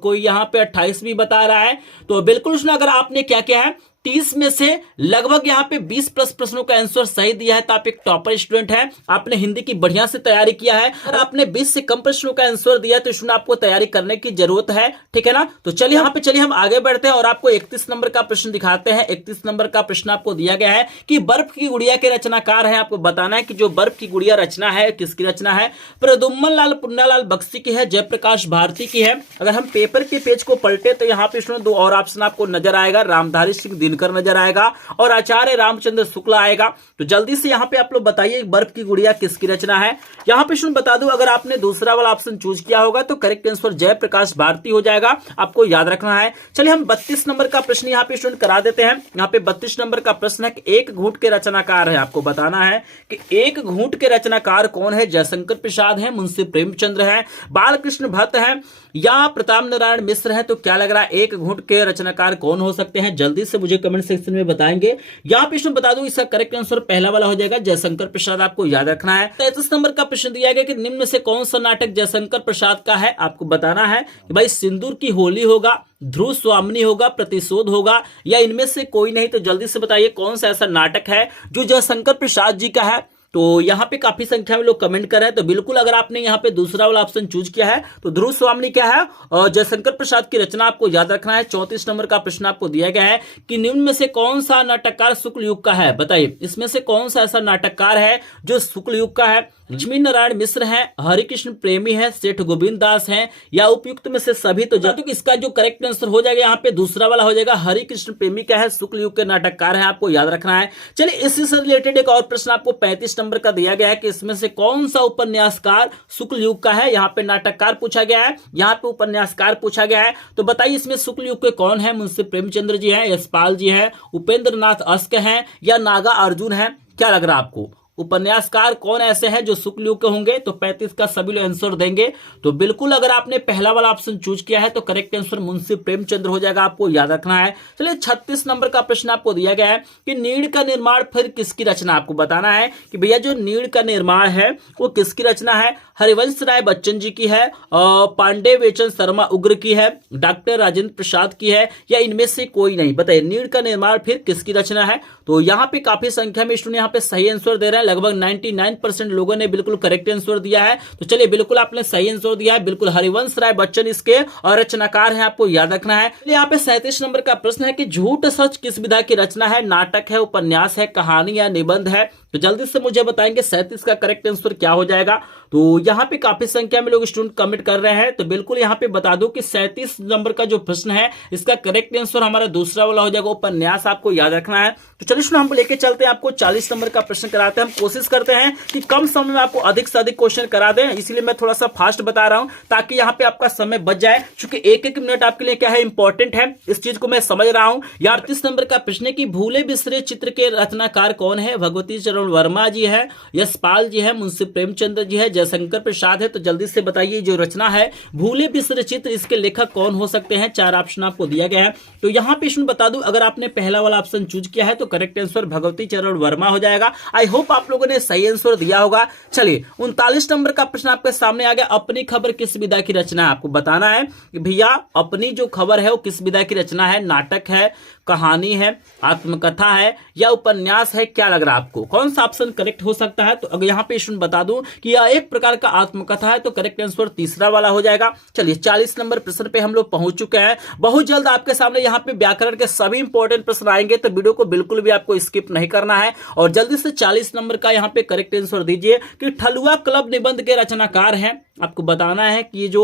कोई यहाँ पे 28 भी बता रहा है। तो बिल्कुल अगर आपने क्या किया है 30 में से लगभग यहाँ पे 20 प्लस प्रश्नों का आंसर सही दिया है, तो आप एक टॉपर स्टूडेंट है, आपने हिंदी की बढ़िया से तैयारी किया है। और आपने 20 से कम प्रश्नों का आंसर दिया है, तो इसमें आपको तैयारी करने की जरूरत है, ठीक है ना। तो चलिए यहाँ पे हम आगे बढ़ते हैं और आपको 31 नंबर का प्रश्न दिखाते हैं। 31 नंबर का प्रश्न आपको दिया गया है कि बर्फ की गुड़िया के रचनाकार है। आपको बताना है कि जो बर्फ की गुड़िया रचना है किसकी रचना है। प्रद्युम्न लाल पुन्नालाल बख्शी की है, जयप्रकाश भारती की है। अगर हम पेपर के पेज को पलटे तो यहाँ पे इसमें दो और ऑप्शन आपको नजर आएगा, रामधारी सिंह दिनकर नजर आएगा और आचार्य रामचंद्र शुक्ला आएगा। तो जल्दी से यहाँ पे आप लोग बताइए बर्फ की गुड़िया किसकी रचना है। यहाँ पे सुन बता दूं, अगर आपने दूसरा वाला ऑप्शन चूज किया होगा तो करेक्ट आंसर जयप्रकाश भारती हो जाएगा, आपको याद रखना है। चलिए हम 32 नंबर का प्रश्न यहाँ पे स्टूडेंट करा देते हैं। यहाँ पे 32 नंबर का प्रश्न है कि एक घूंट के रचनाकार है। आपको बताना है कि एक घूंट के रचनाकार कौन है। जयशंकर प्रसाद है, मुंशी प्रेमचंद्र है, बालकृष्ण भट्ट है या प्रताप नारायण मिश्र है। तो क्या लग रहा है एक घूंट के रचनाकार कौन हो सकते हैं, जल्दी से मुझे कमेंट सेक्शन में बताएंगे। यहाँ पे बता दूं इसका करेक्ट आंसर पहला वाला हो जाएगा, जयशंकर प्रसाद, आपको याद रखना है। 33 नंबर का प्रश्न दिया गया कि निम्न में से कौन सा नाटक जयशंकर प्रसाद का है। आपको बताना है कि भाई सिंदूर की होली होगा, ध्रुव स्वामिनी होगा, प्रतिशोध होगा या इनमें से कोई नहीं। तो जल्दी से बताइए कौन सा ऐसा नाटक है जो जयशंकर प्रसाद जी का है। तो यहाँ पे काफी संख्या में लोग कमेंट कर रहे हैं, तो बिल्कुल अगर आपने यहाँ पे दूसरा वाला ऑप्शन चूज किया है तो ध्रुव स्वामिनी क्या है और जयशंकर प्रसाद की रचना, आपको याद रखना है। 34 नंबर का प्रश्न आपको दिया गया है कि निम्न में से कौन सा नाटककार शुक्ल युग का है। बताइए इसमें से कौन सा ऐसा नाटककार है जो शुक्ल युग का है। लक्ष्मी नारायण मिश्र है, हरिकृष्ण प्रेमी है, सेठ गोविंद दास है या उपयुक्त में से सभी। तो जब तक इसका जो करेक्ट आंसर हो जाएगा यहाँ पे दूसरा वाला हो जाएगा, हरिकृष्ण प्रेमी का है, शुक्ल युग के नाटककार है, आपको याद रखना है। चलिए इसी से रिलेटेड एक और प्रश्न आपको 35 नंबर का दिया गया है कि इसमें से कौन सा उपन्यासकार शुक्ल युग का है। यहाँ पे नाटककार पूछा गया है, यहाँ पे उपन्यासकार पूछा गया है। तो बताइए इसमें शुक्ल युग के कौन है। मुंशी प्रेमचंद्र जी है, यशपाल जी है, उपेंद्र नाथ अस्क है या नागा अर्जुन है। क्या लग रहा है आपको उपन्यासकार कौन ऐसे हैं जो शुक्ल युग के होंगे। तो 35 का सभी लोग आंसर देंगे। तो बिल्कुल अगर आपने पहला वाला ऑप्शन चूज किया है तो करेक्ट आंसर मुंशी प्रेमचंद्र हो जाएगा, आपको याद रखना है। चलिए 36 नंबर का प्रश्न आपको दिया गया है कि नीड़ का निर्माण फिर किसकी रचना। आपको बताना है कि भैया जो नीड़ का निर्माण है वो किसकी रचना है। हरिवंश राय बच्चन जी की है, पांडे वेचन शर्मा उग्र की है, डॉक्टर राजेंद्र प्रसाद की है या इनमें से कोई नहीं। बताइए नीड़ का निर्माण फिर किसकी रचना है। तो यहाँ पे काफी संख्या में स्टूडेंट यहाँ पे सही आंसर दे रहे हैं, लगभग 99% लोगों ने बिल्कुल करेक्ट आंसर दिया है। तो चलिए बिल्कुल आपने सही आंसर दिया है, बिल्कुल हरिवंश राय बच्चन इसके और रचनाकार हैं, आपको याद रखना है। यहाँ पे 37 नंबर का प्रश्न है कि झूठ सच किस विधा की रचना है। नाटक है, उपन्यास है, कहानी या निबंध है। तो जल्दी से मुझे बताएंगे 37 का करेक्ट आंसर क्या हो जाएगा। तो यहाँ पे काफी संख्या में लोग स्टूडेंट कमेंट कर रहे हैं, तो बिल्कुल यहाँ पे बता दूं कि 37 नंबर का जो प्रश्न है इसका करेक्ट आंसर हमारा दूसरा वाला हो जाएगा, उपन्यास, आपको याद रखना है। तो चलिए हम लेके चलते हैं, आपको 40 नंबर का प्रश्न कराते हैं। हम कोशिश करते हैं कि कम समय में आपको अधिक से अधिक क्वेश्चन करा दें, इसलिए मैं थोड़ा सा फास्ट बता रहा हूं ताकि यहाँ पे आपका समय बच जाए, क्योंकि एक एक मिनट आपके लिए क्या है इंपॉर्टेंट है, इस चीज को मैं समझ रहा हूं। 38 नंबर का प्रश्न है कि भूले बिसरे चित्र के रचनाकार कौन है। भगवती चरण वर्मा जी है, यशपाल जी है, मुंशी प्रेमचंद्र जी है, जयशंकर प्रसाद है। तो जल्दी से बताइए जो रचना है भूले बिसरे चित्र, इसके लेखक कौन हो सकते हैं। 4 ऑप्शन आपको दिया गया है। तो यहाँ पे इसमें बता दूं अगर आपने पहला वाला ऑप्शन चूज किया है तो करेक्ट आंसर भगवती चरण वर्मा हो जाएगा। आई होप आप लोगों ने सही आंसर दिया होगा। चलिए 39 नंबर का प्रश्न आपके सामने आ गया, अपनी खबर किस विधा की रचना है। आपको बताना है कि भैया अपनी जो खबर है वो किस विधा की रचना है। नाटक है, कहानी है, आत्मकथा है या उपन्यास है। क्या लग रहा है आपको कौन सा ऑप्शन करेक्ट हो सकता है। तो अगर यहाँ पे इसमें बता दूं कि यह एक प्रकार का आत्मकथा है तो करेक्ट आंसर तीसरा वाला हो जाएगा। चलिए 40 नंबर प्रश्न पे हम लोग पहुंच चुके हैं। बहुत जल्द आपके सामने यहाँ पे व्याकरण के सभी इंपॉर्टेंट प्रश्न आएंगे, तो वीडियो को बिल्कुल भी आपको स्किप नहीं करना है और जल्दी से 40 नंबर का यहाँ पे करेक्ट आंसर दीजिए कि ठलुआ क्लब निबंध के रचनाकार हैं। आपको बताना है कि ये जो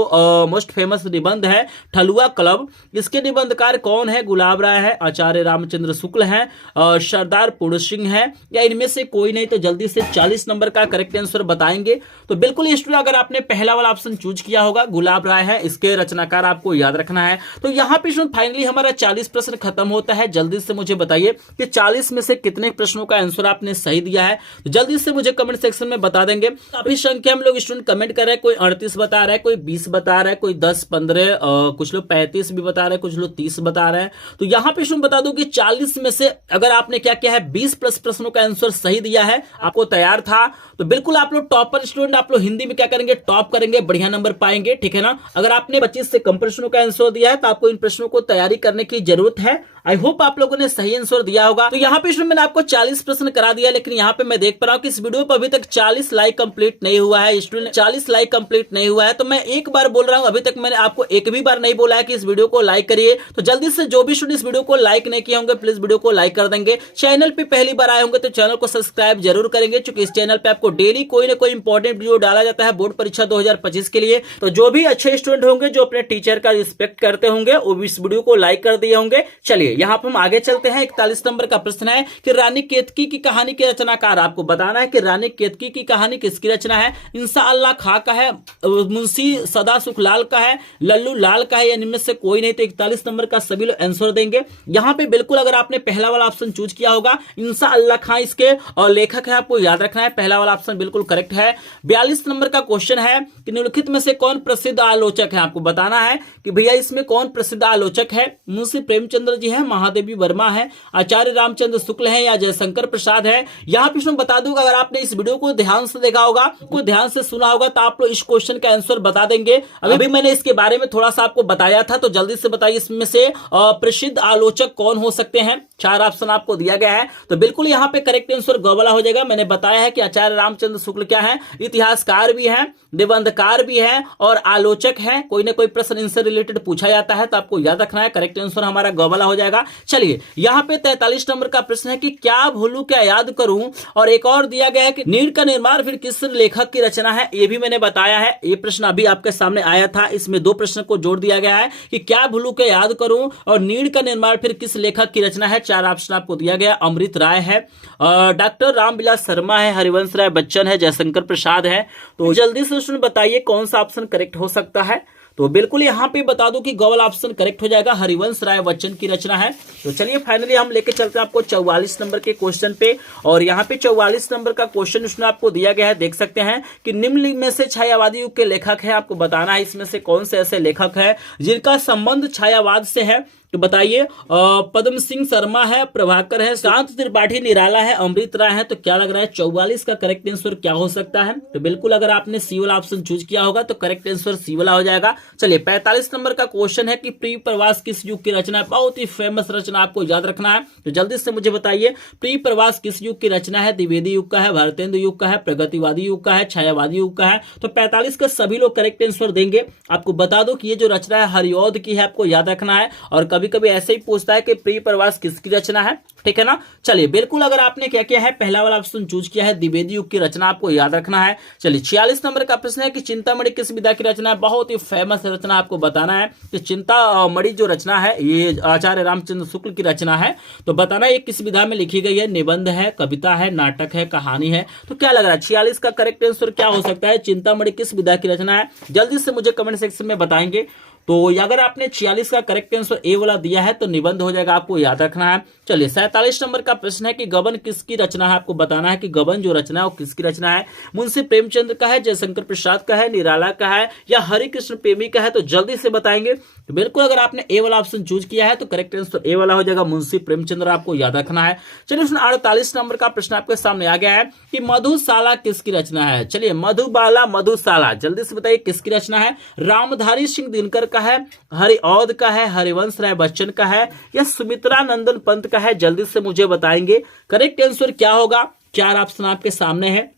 मोस्ट फेमस निबंध है ठलुआ क्लब, इसके निबंधकार कौन है। गुलाब राय है, आचार्य रामचंद्र शुक्ल है, सरदार पूर्ण सिंह है या इनमें से कोई नहीं। तो जल्दी से 40 नंबर का करेक्ट आंसर बताएंगे। तो बिल्कुल स्टूडेंट अगर आपने पहला वाला ऑप्शन चूज किया होगा गुलाब राय है, इसके रचनाकार आपको याद रखना है। तो यहाँ पे फाइनली हमारा 40 प्रश्न खत्म होता है। जल्दी से मुझे बताइए कि 40 में से कितने प्रश्नों का आंसर आपने सही दिया है। तो जल्दी से मुझे कमेंट सेक्शन में बता देंगे। काफी संख्या में लोग स्टूडेंट कमेंट कर रहे हैं, कोई 38 बता रहा है, कोई 20 बता रहा है, कोई 10, 15, कुछ लोग 35 भी बता रहे हैं, कुछ लोग 30 बता रहे हैं। तो यहाँ पे बता दूं कि 40 में से अगर आपने क्या किया है 20 प्लस प्रश्नों का आंसर सही दिया है, आपको तैयार था, तो बिल्कुल आप लोग टॉपर स्टूडेंट, आप लोग हिंदी में क्या करेंगे टॉप करेंगे, बढ़िया नंबर पाएंगे, ठीक है ना। अगर आपने 25 से कम प्रश्नों का आंसर दिया है तो आपको इन प्रश्नों को तैयारी करने की जरूरत है। आई होप आप लोगों ने सही आंसर दिया होगा। तो यहाँ पे स्टूडेंट मैंने आपको 40 प्रश्न करा दिया, लेकिन यहाँ पे मैं देख पा रहा हूँ कि इस वीडियो पर अभी तक 40 लाइक कंप्लीट नहीं हुआ है। स्टूडेंट 40 लाइक कंप्लीट नहीं हुआ है, तो मैं एक बार बोल रहा हूँ, अभी तक मैंने आपको एक भी बार नहीं बोला है कि इस वीडियो को लाइक करिए। तो जल्दी से जो भी स्टूडेंट इस वीडियो को लाइक नहीं किए होंगे प्लीज वीडियो को लाइक कर देंगे। चैनल पे पहली बार आए होंगे तो चैनल को सब्सक्राइब जरूर करेंगे, क्योंकि इस चैनल पे आपको डेली कोई ना कोई इंपॉर्टेंट वीडियो डाला जाता है बोर्ड परीक्षा 2025 के लिए। तो जो भी अच्छे स्टूडेंट होंगे, जो अपने टीचर का रिस्पेक्ट करते होंगे, वो इस वीडियो को लाइक कर दिए होंगे। चलिए यहाँ पर हम आगे चलते हैं। 41 नंबर का प्रश्न है कि रानी केतकी की कहानी के रचनाकार, आपको बताना है कि रानी केतकी की कहानी किसकी रचना है। इंशाअल्लाह खां का है, मुंशी सदा सुखलाल का है, लल्लू लाल का है, या इनमें से कोई नहीं। तो 41 नंबर का सभी लोग आंसर देंगे। यहाँ पे बिल्कुल अगर आपने पहला वाला ऑप्शन चूज किया होगा, इंशाअल्लाह खां इसके और लेखक है, आपको याद रखना है, पहला वाला ऑप्शन बिल्कुल करेक्ट है। 42 नंबर का क्वेश्चन है कि निम्नलिखित में से कौन प्रसिद्ध आलोचक है। आपको बताना है कि भैया इसमें कौन प्रसिद्ध आलोचक है। मुंशी प्रेमचंद्र जी है, महादेवी वर्मा है, आचार्य रामचंद्र शुक्ल है, या जयशंकर प्रसाद है। यहाँ पे मैं बता दूंगा, अगर आपने इस वीडियो को ध्यान से देखा होगा, को ध्यान से सुना होगा, तो आप लोग इस क्वेश्चन का आंसर बता देंगे। अभी मैंने इसके बारे में थोड़ा सा आपको बताया था, तो जल्दी से बताइए इसमें से प्रसिद्ध आलोचक कौन हो सकते हैं। 4 ऑप्शन आपको दिया गया है, तो बिल्कुल यहाँ पे करेक्ट आंसर ग वाला हो जाएगा। मैंने बताया है कि आचार्य रामचंद्र शुक्ल क्या है, इतिहासकार भी हैं, निबंधकार भी हैं और आलोचक हैं। कोई ना कोई प्रश्न इनसे रिलेटेड पूछा जाता है, तो आपको याद रखना है। करेक्ट आंसर हमारा ग वाला हो जाएगा। चलिए यहाँ पे 43 नंबर का प्रश्न है कि क्या भूलू क्या याद करूं, और एक और दिया गया है कि नीड़ का निर्माण फिर किस लेखक की रचना है। ये भी मैंने बताया है, ये प्रश्न अभी आपके सामने आया था। इसमें 2 प्रश्न को जोड़ दिया गया है कि क्या भूलू क्या याद करूं और नीड़ का निर्माण फिर किस लेखक की रचना है। 4 ऑप्शन आपको दिया गया। अमृत राय है, डॉक्टर रामविलास शर्मा है, हरिवंश राय बच्चन है, जयशंकर प्रसाद है। तो जल्दी से बताइए कौन सा ऑप्शन करेक्ट हो सकता है। तो बिल्कुल यहाँ पे बता दो कि गौल ऑप्शन करेक्ट हो जाएगा, हरिवंश राय बच्चन की रचना है। तो चलिए फाइनली हम लेके चलते हैं आपको 44 नंबर के क्वेश्चन पे। और यहाँ पे 44 नंबर का क्वेश्चन उसने आपको दिया गया है, देख सकते हैं कि निम्न में से छायावादी युग के लेखक है। आपको बताना है इसमें से कौन से ऐसे लेखक है जिनका संबंध छायावाद से है। तो बताइए, पद्म सिंह शर्मा है, प्रभाकर है, शांत त्रिपाठी निराला है, अमृत राय है। तो क्या लग रहा है 44 का करेक्ट आंसर क्या हो सकता है। तो बिल्कुल अगर आपने सी वाला ऑप्शन चूज किया होगा तो करेक्ट आंसर सी वाला हो जाएगा। चलिए 45 नंबर का क्वेश्चन है कि प्रिय प्रवास किस युग की रचना है। बहुत ही फेमस रचना, आपको याद रखना है। तो जल्दी से मुझे बताइए प्रिय प्रवास किस युग की रचना है। द्विवेदी युग का है, भारतेंदु युग का है, प्रगतिवादी युग का है, छायावादी युग का है। तो 45 का सभी लोग करेक्ट आंसर देंगे। आपको बता दो कि ये जो रचना है हरिऔध की है, आपको याद रखना है। और कभी कभी ऐसे ही पूछता है कि प्रिय प्रवास किसकी रचना है, ठीक है ना। चलिए बिल्कुल अगर आपने क्या किया है, पहला वाला ऑप्शन चूज किया है, द्विवेदी युग की रचना, आपको याद रखना है। चलिए 46 नंबर का प्रश्न है कि चिंतामणि किस विधा की रचना है। बहुत ही फेमस रचना, आपको बताना है कि चिंतामणि जो रचना है ये आचार्य रामचंद्र शुक्ल की रचना है। तो बताना ये किस विधा में लिखी गई है, निबंध है, कविता है, नाटक है, कहानी है। तो क्या लग रहा है 46 का करेक्ट आंसर क्या हो सकता है, चिंतामणि किस विधा की रचना है। जल्दी से मुझे कमेंट सेक्शन में बताएंगे। तो अगर आपने 46 का करेक्ट आंसर ए वाला दिया है तो निबंध हो जाएगा, आपको याद रखना है। चलिए 47 नंबर का प्रश्न है कि गबन किसकी रचना है। आपको बताना है कि गबन जो रचना है वो किसकी रचना है। मुंशी प्रेमचंद्र का है, जयशंकर प्रसाद का है, निराला का है, या हरिकृष्ण प्रेमी का है। तो जल्दी से बताएंगे। तो बिल्कुल अगर आपने ए वाला ऑप्शन चूज किया है तो करेक्ट आंसर ए वाला हो जाएगा, मुंशी प्रेमचंद्र, आपको याद रखना है। चलिए 48 नंबर का प्रश्न आपके सामने आ गया है कि मधुशाला किसकी रचना है। चलिए मधुबाला, मधुशाला, जल्दी से बताइए किसकी रचना है। रामधारी सिंह दिनकर का है, हरिऔध का है, हरिवंश राय बच्चन का है, या सुमित्रा नंदन पंत का है। जल्दी से मुझे बताएंगे करेक्ट आंसर क्या होगा। 4 ऑप्शन आपके सामने है।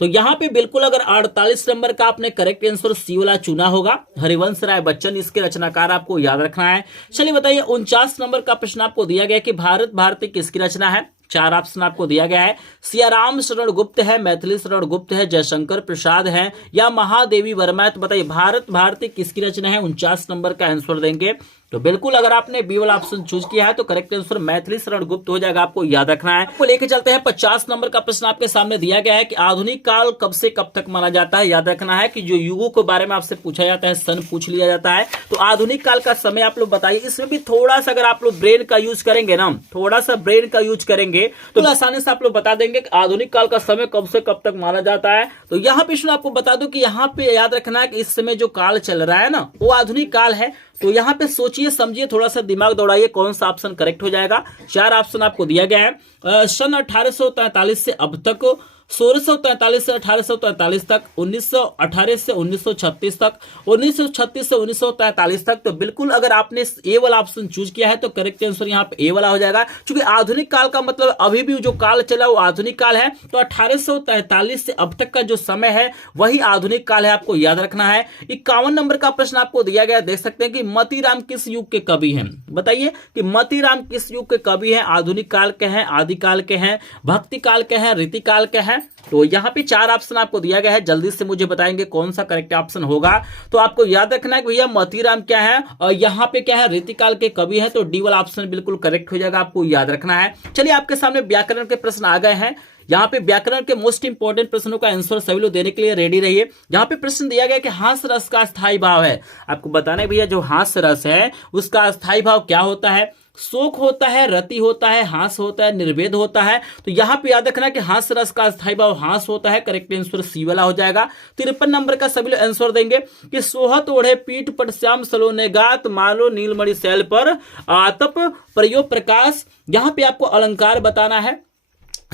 तो यहां पे बिल्कुल अगर 48 नंबर का आपने करेक्ट आंसर सी वाला चुना होगा, हरिवंश राय बच्चन इसके रचनाकार, आपको याद रखना है। चलिए बताइए 49 नंबर का प्रश्न आपको दिया गया कि भारत भारती किसकी रचना है। 4 ऑप्शन आपको दिया गया है। सियाराम शरण गुप्त है, मैथिली शरण गुप्त है, जयशंकर प्रसाद है, या महादेवी वर्मा है। तो बताइए भारत भारती किसकी रचना है। 49 नंबर का आंसर देंगे। तो बिल्कुल अगर आपने बी वाला ऑप्शन चूज किया है तो करेक्ट आंसर मैथिली शरण गुप्त हो जाएगा, आपको याद रखना है। आपको लेके चलते हैं 50 नंबर का प्रश्न आपके सामने दिया गया है कि आधुनिक काल कब से कब तक माना जाता है। याद रखना है कि जो युगों के बारे में आपसे पूछा जाता है, सन पूछ लिया जाता है। तो आधुनिक काल का समय आप लोग बताइए। इसमें भी थोड़ा सा अगर आप लोग ब्रेन का यूज करेंगे ना, थोड़ा सा ब्रेन का यूज करेंगे तो आसानी से आप लोग बता देंगे कि आधुनिक काल का समय कब से कब तक माना जाता है। तो यहाँ पे आपको बता दो कि यहाँ पे याद रखना है कि इस समय जो काल चल रहा है ना वो आधुनिक काल है। तो यहाँ पे सोचिए समझिए, थोड़ा सा दिमाग दौड़ाइए, कौन सा ऑप्शन करेक्ट हो जाएगा। 4 ऑप्शन आपको दिया गया है। सन 1843 से अब तक, 1643 से 1843 तक, 1918 से 1936 तक, 1936 से 1943 तक। तो बिल्कुल अगर आपने ए वाला ऑप्शन चूज किया है तो करेक्ट आंसर यहाँ पे ए वाला हो जाएगा, क्योंकि आधुनिक काल का मतलब अभी भी जो काल चला वो आधुनिक काल है। तो 1843 से अब तक का जो समय है वही आधुनिक काल है, आपको याद रखना है। 51 नंबर का प्रश्न आपको दिया गया, देख सकते हैं कि मतीराम किस युग के कवि हैं। बताइए कि मतीराम किस युग के कवि हैं, आधुनिक काल के हैं, आदिकाल के हैं, भक्ति काल के हैं, रीति काल के हैं। तो यहाँ पे 4 ऑप्शन आपको दिया गया है, जल्दी से मुझे बताएंगे कौन सा करेक्ट ऑप्शन होगा। तो आपको याद रखना है कि भैया मतीराम क्या है और यहाँ पे क्या है, रीतिकाल के कवि है। तो डी वाला ऑप्शन बिल्कुल करेक्ट हो जाएगा, आपको याद रखना है। चलिए आपके सामने व्याकरण के प्रश्न आ गए हैं। यहाँ पे व्याकरण के मोस्ट इंपोर्टेंट प्रश्नों का आंसर सभी लोग देने के लिए रेडी रहिए। यहाँ पे प्रश्न दिया गया कि हास्य रस का स्थायी भाव है, आपको बताना है भैया जो हास्य रस है उसका स्थायी भाव क्या होता है। शोक होता है, रति होता है, हास होता है, निर्वेद होता है। तो यहाँ पे याद रखना कि हास्य रस का स्थायी भाव हास होता है, करेक्ट आंसर सी वाला हो जाएगा। 53 नंबर का सभी लोग आंसर देंगे कि सोहत ओढ़े पीठ पर श्याम सलोने गात, मालो नीलमणि शैल पर आतप प्रयोग प्रकाश। यहाँ पे आपको अलंकार बताना है।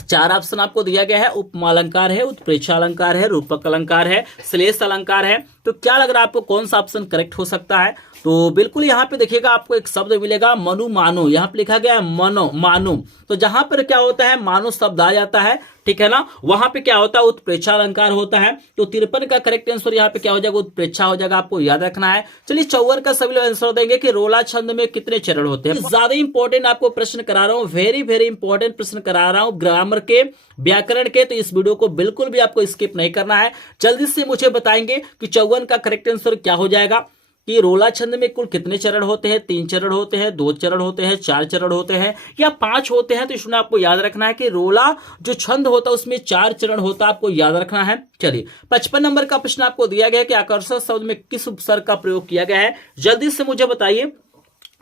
4 ऑप्शन आपको दिया गया है, उपमा अलंकार है, उत्प्रेक्षा अलंकार है, रूपक अलंकार है, श्लेष अलंकार है। तो क्या लग रहा है आपको कौन सा ऑप्शन करेक्ट हो सकता है। तो बिल्कुल यहाँ पे देखिएगा आपको एक शब्द मिलेगा मनु मानो, यहाँ पे लिखा गया है मनो मानो। तो जहां पर क्या होता है मानो शब्द आ जाता है, ठीक है ना, वहां पे क्या होता है उत्प्रेक्षा अलंकार होता है। तो 53 का करेक्ट आंसर यहाँ पे क्या हो जाएगा, उत्प्रेक्षा हो जाएगा, आपको याद रखना है। चलिए 54 का सभी लोग आंसर देंगे कि रोला छंद में कितने चरण होते हैं। ज्यादा इंपॉर्टेंट आपको प्रश्न करा रहा हूँ, वेरी वेरी इंपॉर्टेंट प्रश्न करा रहा हूँ ग्रामर के, व्याकरण के। तो इस वीडियो को बिल्कुल भी आपको स्किप नहीं करना है। जल्दी से मुझे बताएंगे कि 54 का करेक्ट आंसर क्या हो जाएगा कि रोला छंद में कुल कितने चरण होते हैं। 3 चरण होते हैं, 2 चरण होते हैं, 4 चरण होते हैं या 5 होते हैं। तो इसमें आपको याद रखना है कि रोला जो छंद होता है उसमें 4 चरण होता है, आपको याद रखना है। चलिए 55 नंबर का प्रश्न आपको दिया गया है कि आकर्षक शब्द में किस उपसर्ग का प्रयोग किया गया है। जल्दी से मुझे बताइए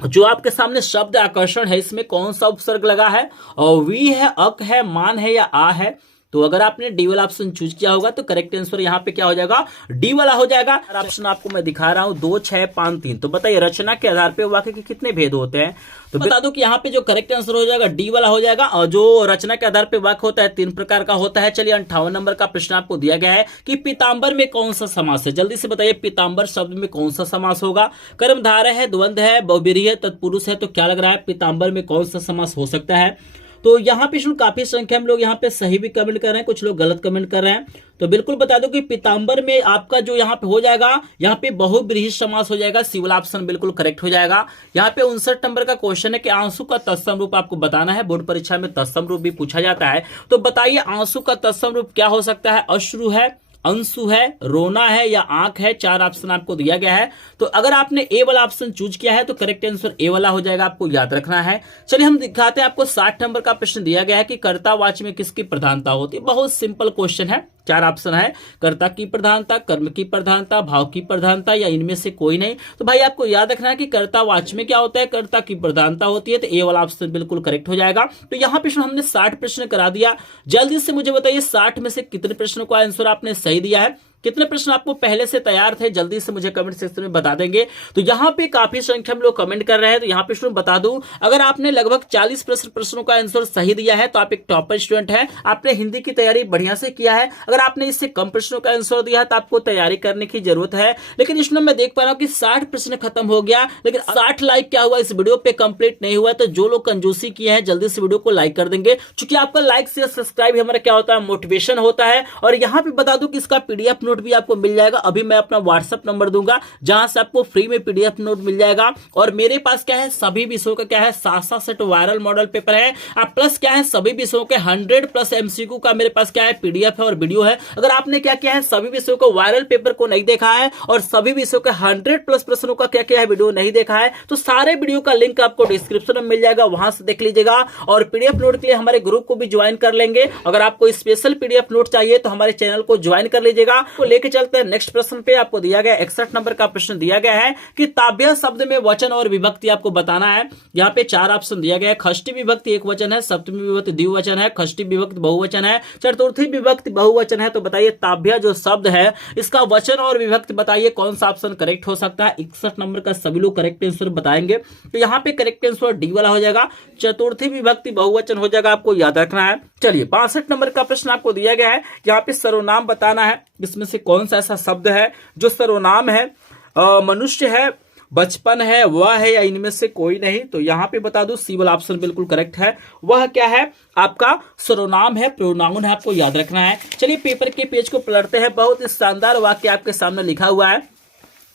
जो आपके सामने शब्द आकर्षण है इसमें कौन सा उपसर्ग लगा है, और वी है, अक है, मान है या आ है। तो अगर आपने डी वाला ऑप्शन चूज किया होगा तो करेक्ट आंसर यहाँ पे क्या हो जाएगा, डी वाला हो जाएगा। ऑप्शन आपको मैं दिखा रहा हूँ 2, 6, 5, 3। तो बताइए रचना के आधार पे वाक्य के कितने भेद होते हैं। तो बता दो कि यहाँ पे जो करेक्ट आंसर हो जाएगा डी वाला हो जाएगा, और जो रचना के आधार पे वाक्य होता है 3 प्रकार का होता है। चलिए 58 नंबर का प्रश्न आपको दिया गया है कि पीताम्बर में कौन सा समास है। जल्दी से बताइए पीताम्बर शब्द में कौन सा समास होगा। कर्मधारय है, द्वंद्व है, बहुब्रीहि है, तत्पुरुष है। तो क्या लग रहा है पीताम्बर में कौन सा समास हो सकता है। तो यहाँ पे काफी संख्या में लोग यहाँ पे सही भी कमेंट कर रहे हैं, कुछ लोग गलत कमेंट कर रहे हैं। तो बिल्कुल बता दो कि पीताम्बर में आपका जो यहाँ पे हो जाएगा, यहाँ पे बहुब्रीहि समास हो जाएगा। सी वाला ऑप्शन बिल्कुल करेक्ट हो जाएगा। यहाँ पे 59 नंबर का क्वेश्चन है कि आंसू का तत्सम रूप आपको बताना है। बोर्ड परीक्षा में तत्सम रूप भी पूछा जाता है। तो बताइए आंसू का तत्सम रूप क्या हो सकता है। अश्रु है, अंशु है, रोना है या आंख है। 4 ऑप्शन आपको दिया गया है। तो अगर आपने ए वाला ऑप्शन चूज किया है तो करेक्ट आंसर ए वाला हो जाएगा, आपको याद रखना है। चलिए हम दिखाते हैं आपको 60 नंबर का प्रश्न दिया गया है कि कर्तावाची में किसकी प्रधानता होती है। बहुत सिंपल क्वेश्चन है। 4 ऑप्शन है, कर्ता की प्रधानता, कर्म की प्रधानता, भाव की प्रधानता या इनमें से कोई नहीं। तो भाई आपको याद रखना है कि कर्तावाची में क्या होता है, कर्ता की प्रधानता होती है। तो ए वाला ऑप्शन बिल्कुल करेक्ट हो जाएगा। तो यहाँ प्रश्न हमने 60 प्रश्न करा दिया। जल्दी से मुझे बताइए 60 में से कितने प्रश्नों का आंसर आपने सही दिया है, कितने प्रश्न आपको पहले से तैयार थे। जल्दी से मुझे कमेंट सेक्शन में बता देंगे। तो यहाँ पे काफी संख्या में लोग कमेंट कर रहे हैं। तो यहाँ पे बता दूं, अगर आपने लगभग 40 प्रश्नों का आंसर सही दिया है तो आप एक टॉपर स्टूडेंट हैं, आपने हिंदी की तैयारी बढ़िया से किया है। अगर आपने इससे कम प्रश्नों का आंसर दिया है तो आपको तैयारी करने की जरूरत है। लेकिन इसमें मैं देख पा रहा हूँ कि 60 प्रश्न खत्म हो गया, लेकिन 60 लाइक क्या हुआ इस वीडियो पे कंप्लीट नहीं हुआ। तो जो लोग कंजूसी किए हैं जल्दी से वीडियो को लाइक कर देंगे, क्योंकि आपका लाइक से सब्सक्राइब हमारा क्या होता है, मोटिवेशन होता है। और यहाँ पे बता दूं कि इसका पीडीएफ नोट भी आपको मिल जाएगा। अभी मैं अपना व्हाट्सएप नंबर दूंगा जहां से आपको फ्री में पीडीएफ नोट मिल जाएगा। और मेरे पास क्या है, सभी विषयों का क्या है 7 सेट वायरल मॉडल पेपर है। आप प्लस क्या है सभी विषयों के 100+ एमसीक्यू का मेरे पास क्या है पीडीएफ है और वीडियो है। अगर आपने क्या किया है सभी विषयों को वायरल पेपर को नहीं देखा है और सभी विषयों के 100+ प्रश्नों का क्या क्या है वीडियो नहीं देखा है, तो सारे वीडियो का लिंक आपको डिस्क्रिप्शन में मिल जाएगा, वहां से देख लीजिएगा। और पीडीएफ नोट के लिए हमारे ग्रुप को भी ज्वाइन कर लेंगे। अगर आपको स्पेशल पीडीएफ नोट चाहिए तो हमारे चैनल को ज्वाइन कर लीजिएगा। को लेके चलते हैं नेक्स्ट प्रश्न पे। आपको दिया गया 61 नंबर का प्रश्न दिया गया है कि ताभ्य शब्द में वचन और विभक्ति आपको बताना है। यहाँ पे 4 ऑप्शन दिया गया है। षष्ठी विभक्ति एक वचन है, सप्तमी विभक्ति द्विवचन है, षष्ठी विभक्ति बहुवचन है, चतुर्थी विभक्ति बहुवचन है। तो बताइए ताभ्य जो शब्द है इसका वचन और विभक्ति बताइए कौन सा ऑप्शन करेक्ट हो सकता है। 61 नंबर का सभी लोग करेक्ट आंसर बताएंगे। तो यहाँ पे करेक्ट आंसर डी वाला हो जाएगा, चतुर्थी विभक्ति बहुवचन हो जाएगा, आपको याद रखना है। चलिए 62 नंबर का प्रश्न आपको दिया गया है। यहाँ पे सर्वनाम बताना है, इसमें से कौन सा ऐसा शब्द है जो सर्वनाम है, मनुष्य है, बचपन है, वह है, या इनमें से कोई नहीं। तो यहाँ पे बता दूं सी वाला ऑप्शन बिल्कुल करेक्ट है। वह क्या है आपका सर्वनाम है, प्रोनाउन है, आपको याद रखना है। चलिए पेपर के पेज को पलटते हैं। बहुत ही शानदार वाक्य आपके सामने लिखा हुआ है,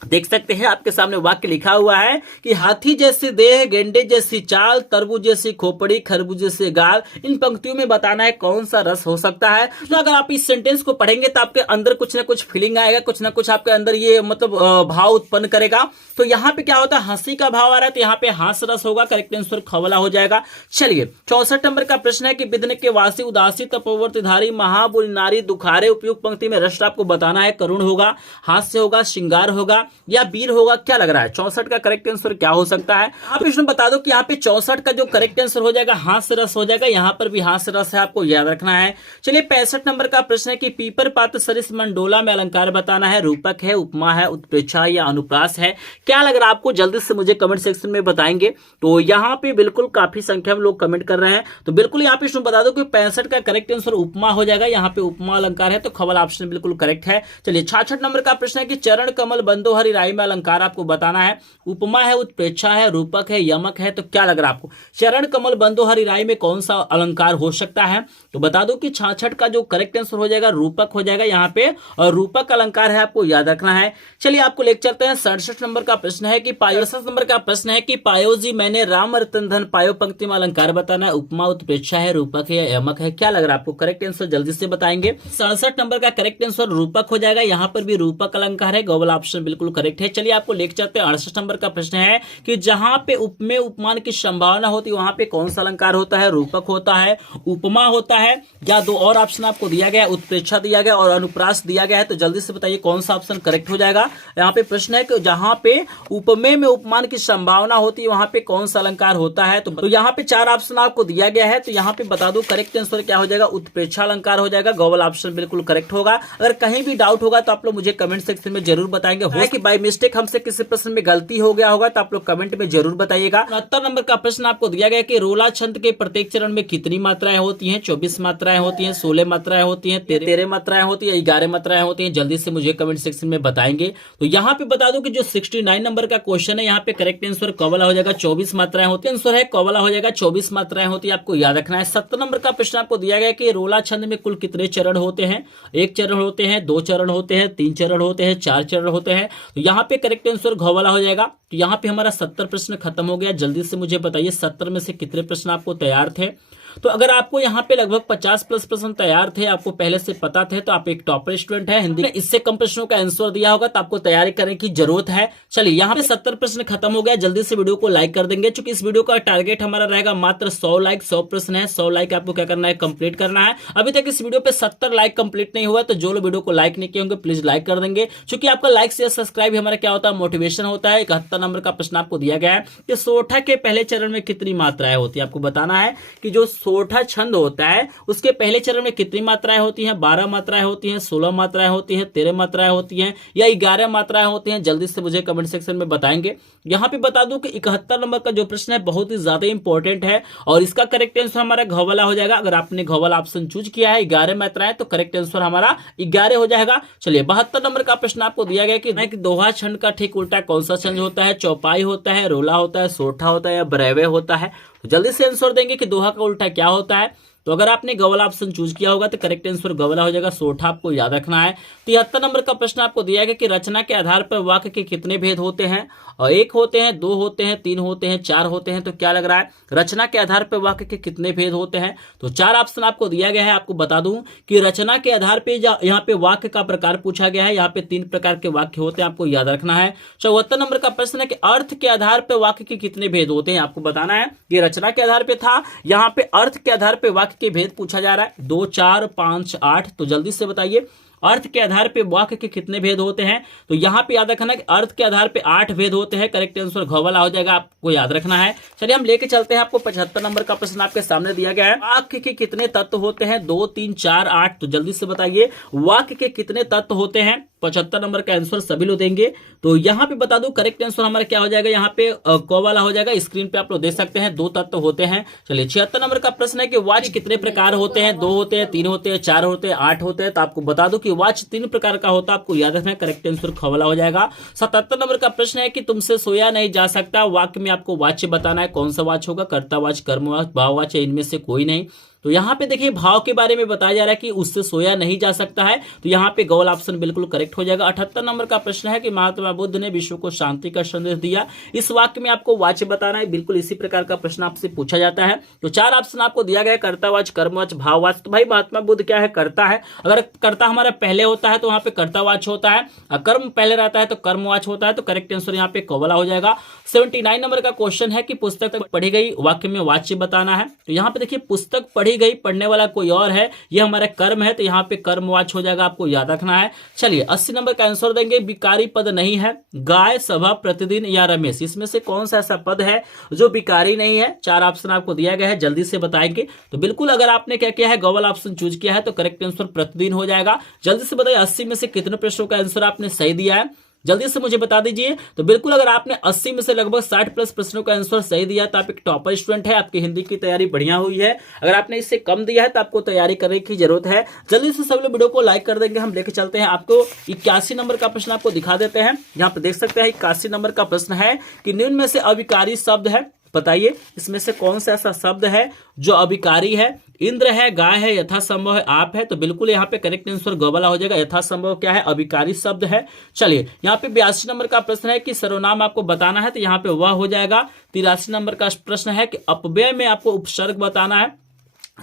देख सकते हैं आपके सामने वाक्य लिखा हुआ है कि हाथी जैसी देह, गेंडे जैसी चाल, तरबूज जैसी खोपड़ी, खरबूज जैसे गाल। इन पंक्तियों में बताना है कौन सा रस हो सकता है। तो अगर आप इस सेंटेंस को पढ़ेंगे तो आपके अंदर कुछ ना कुछ फीलिंग आएगा, कुछ ना कुछ आपके अंदर ये मतलब भाव उत्पन्न करेगा। तो यहाँ पे क्या होता है, हंसी का भाव आ रहा है, तो यहाँ पे हास रस होगा, करेक्ट आंसर खवला हो जाएगा। चलिए 64 नंबर का प्रश्न है कि बिदने के वासी, उदासी, तपोवर्तिधारी, महाबुरी नारी, दुखारे। उपयुक्त पंक्ति में रस आपको बताना है, करुण होगा, हास्य होगा, श्रृंगार होगा या वीर होगा, क्या लग रहा है 64 का करेक्ट आंसर क्या हो सकता है। आप इसमें बता दो कि यहाँ पे 64 का जो करेक्ट आंसर हो जाएगा हास्य रस हो जाएगा, यहाँ पर भी हास्य रस है, आपको याद रखना है। चलिए 65 नंबर का प्रश्न है कि पीपर, पात्र, सरिस, मंडोला में अलंकार बताना है, रूपक है, उपमा है, उत्प्रेक्षा या अनुप्रास है, क्या लग रहा है आपको, जल्दी से मुझे कमेंट सेक्शन में बताएंगे। तो यहाँ पे बिल्कुल काफी संख्या में लोग कमेंट कर रहे हैं, तो बिल्कुल यहाँ पे इसमें बता दो कि 65 का करेक्ट आंसर उपमा हो जाएगा, यहाँ पे उपमा अलंकार है, तो खवल ऑप्शन बिल्कुल करेक्ट है। चलिए 66 नंबर का प्रश्न है कि चरण, कमल, बंदो, हरि, राई में अलंकार आपको बताना है, उपमा है, उत्प्रेक्षा है, रूपक है, यमक है, तो क्या लग रहा है आपको, चरण, कमल, बंदो, हरि, राई में कौन सा अलंकार हो सकता है। तो बता दो कि 66 का जो करेक्ट आंसर हो जाएगा रूपक हो जाएगा यहाँ पे, और रूपक अलंकार है, आपको याद रखना है। चलिए आपको लेकर चलते हैं 67 नंबर का प्रश्न है कि 67 नंबर का प्रश्न है कि पायो जी मैंने राम रतन धन पायो, पंक्ति में अलंकार बताना है, उपमा, उत्प्रेक्षा है, रूपक है या यमक है, क्या लग रहा है आपको, करेक्ट आंसर जल्दी से बताएंगे। 67 नंबर का करेक्ट आंसर रूपक हो जाएगा, यहाँ पर भी रूपक अलंकार है, गौवल ऑप्शन बिल्कुल करेक्ट है। चलिए आपको लेकर चलते हैं 68 नंबर का प्रश्न है कि जहां पे उपमेय उपमान की संभावना होती है वहां पे कौन सा अलंकार होता है, रूपक होता है, उपमा होता है, या दो और ऑप्शन आपको दिया गया है, उत्प्रेक्षा दिया गया और अनुप्रास दिया गया है। तो जल्दी से बताइए कौन सा ऑप्शन करेक्ट हो जाएगा। यहाँ पे प्रश्न है कि जहां पे उपमेय में उपमान की संभावना होती है वहां पे कौन सा अलंकार होता है। तो यहाँ पे 4 ऑप्शन आपको दिया गया है, तो यहाँ पे बता दो करेक्ट आंसर क्या हो जाएगा, उत्प्रेक्षा अलंकार हो जाएगा, गौवल ऑप्शन बिल्कुल करेक्ट होगा। अगर कहीं भी डाउट होगा तो आप लोग मुझे कमेंट सेक्शन में जरूर बताएंगे, हो कि बाय मिस्टेक हमसे किसी प्रश्न में गलती हो गया होगा तो आप लोग कमेंट में जरूर बताइएगा। 69 नंबर का प्रश्न आपको दिया गया कि रोला छंद के प्रत्येक चरण में कितनी मात्राएं होती हैं, 24 मात्राएं होती हैं, 16 मात्राएं होती हैं, 13 मात्राएं होती है, 11 मात्राएं होती हैं, जल्दी से मुझे कमेंट सेक्शन में बताएंगे। तो यहाँ पे बता दो कि जो 69 नंबर का क्वेश्चन है यहाँ पे करेक्ट आंसर कवला हो जाएगा, 24 मात्राएं होती है, आंसर है कवला हो जाएगा, 24 मात्राएं होती है, आपको याद रखना है। 70 नंबर का प्रश्न आपको दिया गया कि रोला छंद में कुल कितने चरण होते हैं, 1 चरण होते हैं, 2 चरण होते हैं, 3 चरण होते हैं, 4 चरण होते हैं। तो यहाँ पे करेक्ट आंसर घोवाला हो जाएगा। तो यहाँ पे हमारा 70 प्रश्न खत्म हो गया। जल्दी से मुझे बताइए 70 में से कितने प्रश्न आपको तैयार थे। तो अगर आपको यहाँ पे लगभग 50 प्लस प्रश्न तैयार थे, आपको पहले से पता थे, तो आप एक टॉपर स्टूडेंट है। हिंदी में इससे कम प्रश्नों का आंसर दिया होगा तो आपको तैयारी करने की जरूरत है। चलिए यहाँ पे 70 प्रश्न खत्म हो गया। जल्दी से वीडियो को लाइक कर देंगे, क्योंकि इस वीडियो का टारगेट हमारा रहेगा मात्र 100 लाइक। 100 प्रश्न है, 100 लाइक आपको क्या करना है, कंप्लीट करना है। अभी तक इस वीडियो पे 70 लाइक कंप्लीट नहीं हुआ, तो जो लोग वीडियो को लाइक नहीं किए होंगे प्लीज लाइक कर देंगे, क्योंकि आपका लाइक से सब्सक्राइब हमारा क्या होता है, मोटिवेशन होता है। 71 नंबर का प्रश्न आपको दिया गया है कि सोठा के पहले चरण में कितनी मात्राएं होती है। आपको बताना है कि जो सोठा छंद होता है उसके पहले चरण में कितनी मात्राएं होती हैं, 12 मात्राएं होती हैं, 16 मात्राएं होती हैं, 13 मात्राएं होती हैं, या 11 मात्राएं होती हैं। जल्दी से मुझे कमेंट सेक्शन में बताएंगे। यहां पे बता दूं कि 71 नंबर का जो प्रश्न है बहुत ही ज्यादा इंपॉर्टेंट है, और इसका करेक्ट आंसर हमारा घोवाला हो जाएगा। अगर आपने घोवाला ऑप्शन चूज किया है 11 मात्राएं, तो करेक्ट आंसर हमारा 11 हो जाएगा। चलिए 72 नंबर का प्रश्न आपको दिया गया कि दोहा छंद का ठीक उल्टा कौन सा छंद होता है, चौपाई होता है, रोला होता है, सोठा होता है, या ब्रेवे होता है। तो जल्दी से आंसर देंगे कि दोहा का उल्टा क्या होता है। तो अगर आपने गवला ऑप्शन चूज किया होगा तो करेक्ट आंसर गवला हो जाएगा, सोठा आपको याद रखना है। 73 नंबर का प्रश्न आपको दिया गया कि रचना के आधार पर वाक्य के कितने भेद होते हैं, और 1 होते हैं, 2 होते हैं, 3 होते हैं, 4 होते हैं। तो क्या लग रहा है, रचना के आधार पर वाक्य के कितने भेद होते हैं। तो 4 ऑप्शन आपको दिया गया है। आपको बता दूं कि रचना के आधार पर यहाँ पे वाक्य का प्रकार पूछा गया है। यहाँ पे 3 प्रकार के वाक्य होते हैं, आपको याद रखना है। 74 नंबर का प्रश्न है कि अर्थ के आधार पर वाक्य के कितने भेद होते हैं। आपको बताना है, ये रचना के आधार पर था, यहाँ पे अर्थ के आधार पर वाक्य के भेद पूछा जा रहा है। 2, 4, 5, 8। तो जल्दी से बताइए अर्थ के आधार पे वाक्य के कितने भेद होते हैं, तो यहाँ पे याद रखना कि अर्थ के आधार पे 8 भेद होते हैं। करेक्ट आंसर घ वाला हो जाएगा, आपको याद रखना है। चलिए हम लेके चलते हैं, आपको 75 नंबर का प्रश्न आपके सामने दिया गया है। वाक्य के कितने तत्व होते हैं, 2, 3, 4, 8, तो जल्दी से बताइए वाक्य के कितने तत्व होते हैं। 75 नंबर का आंसर सभी लोग देंगे। तो यहाँ पे बता दो करेक्ट आंसर हमारा क्या हो जाएगा, यहाँ पे क वाला हो जाएगा। स्क्रीन पे आप लोग देख सकते हैं 2 तत्व होते हैं। चलिए 76 नंबर का प्रश्न है कि वॉच कितने प्रकार होते हैं, 2 होते हैं, 3 होते हैं, 4 होते हैं, 8 होते हैं। तो आपको बता दो कि वॉच 3 प्रकार का होता है, आपको याद रखना है। करेक्ट आंसर ख वाला हो जाएगा। 77 नंबर का प्रश्न है कि तुमसे सोया नहीं जा सकता, वाक्य में आपको वाच्य बताना है, कौन सा वाच्य होगा, कर्तावाच, कर्मवाच, भाववाच, इनमें से कोई नहीं। तो यहाँ पे देखिए भाव के बारे में बताया जा रहा है कि उससे सोया नहीं जा सकता है, तो यहाँ पे गौल ऑप्शन बिल्कुल करेक्ट हो जाएगा। 78 नंबर का प्रश्न है कि महात्मा बुद्ध ने विश्व को शांति का संदेश दिया, इस वाक्य में आपको वाच्य बताना है। बिल्कुल इसी प्रकार का प्रश्न आपसे पूछा जाता है। तो 4 ऑप्शन आपको दिया गया है, कर्तावाच, कर्मवाच, भाववाच। तो भाई महात्मा बुद्ध क्या है, कर्ता है। अगर कर्ता हमारा पहले होता है तो वहां पे कर्तावाच होता है, कर्म पहले रहता है तो कर्मवाच होता है। तो करेक्ट आंसर यहाँ पे क वाला हो जाएगा। 79 नंबर का क्वेश्चन है कि पुस्तक पढ़ी गई, वाक्य में वाच्य बताना है। तो यहाँ पे देखिए पुस्तक पढ़ी गई, पढ़ने वाला कोई और है, ये हमारा कर्म है, तो यहाँ पे कर्मवाच हो जाएगा, आपको याद रखना है। चलिए 80 नंबर का आंसर देंगे, विकारी पद नहीं है, गाय, सभा, प्रतिदिन या रमेश, इसमें से कौन सा ऐसा पद है जो विकारी नहीं है। 4 ऑप्शन आपको दिया गया है, जल्दी से बताएंगे। तो बिल्कुल अगर आपने क्या किया है, गौवल ऑप्शन चूज किया है, तो करेक्ट आंसर प्रतिदिन हो जाएगा। जल्दी से बताइए 80 में से कितने प्रश्नों का आंसर आपने सही दिया है, जल्दी से मुझे बता दीजिए। तो बिल्कुल अगर आपने 80 में से लगभग 60 प्लस प्रश्नों का आंसर सही दिया तो आप एक टॉपर स्टूडेंट है, आपकी हिंदी की तैयारी बढ़िया हुई है। अगर आपने इससे कम दिया है तो आपको तैयारी करने की जरूरत है। जल्दी से सब लोग वीडियो को लाइक कर देंगे। हम लेके चलते हैं आपको 81 नंबर का प्रश्न आपको दिखा देते हैं। यहाँ पे देख सकते हैं 81 नंबर का प्रश्न है कि निम्न में से अविकारी शब्द है, बताइए इसमें से कौन सा ऐसा शब्द है जो अविकारी है। इंद्र है, गाय है, यथासंभव है, आप है। तो बिल्कुल यहाँ पे करेक्ट आंसर ग वाला हो जाएगा। यथासंभव क्या है, अविकारी शब्द है। चलिए यहाँ पे 82 नंबर का प्रश्न है कि सर्वनाम आपको बताना है, तो यहाँ पे वह हो जाएगा। 83 नंबर का प्रश्न है कि अपव्यय में आपको उपसर्ग बताना है।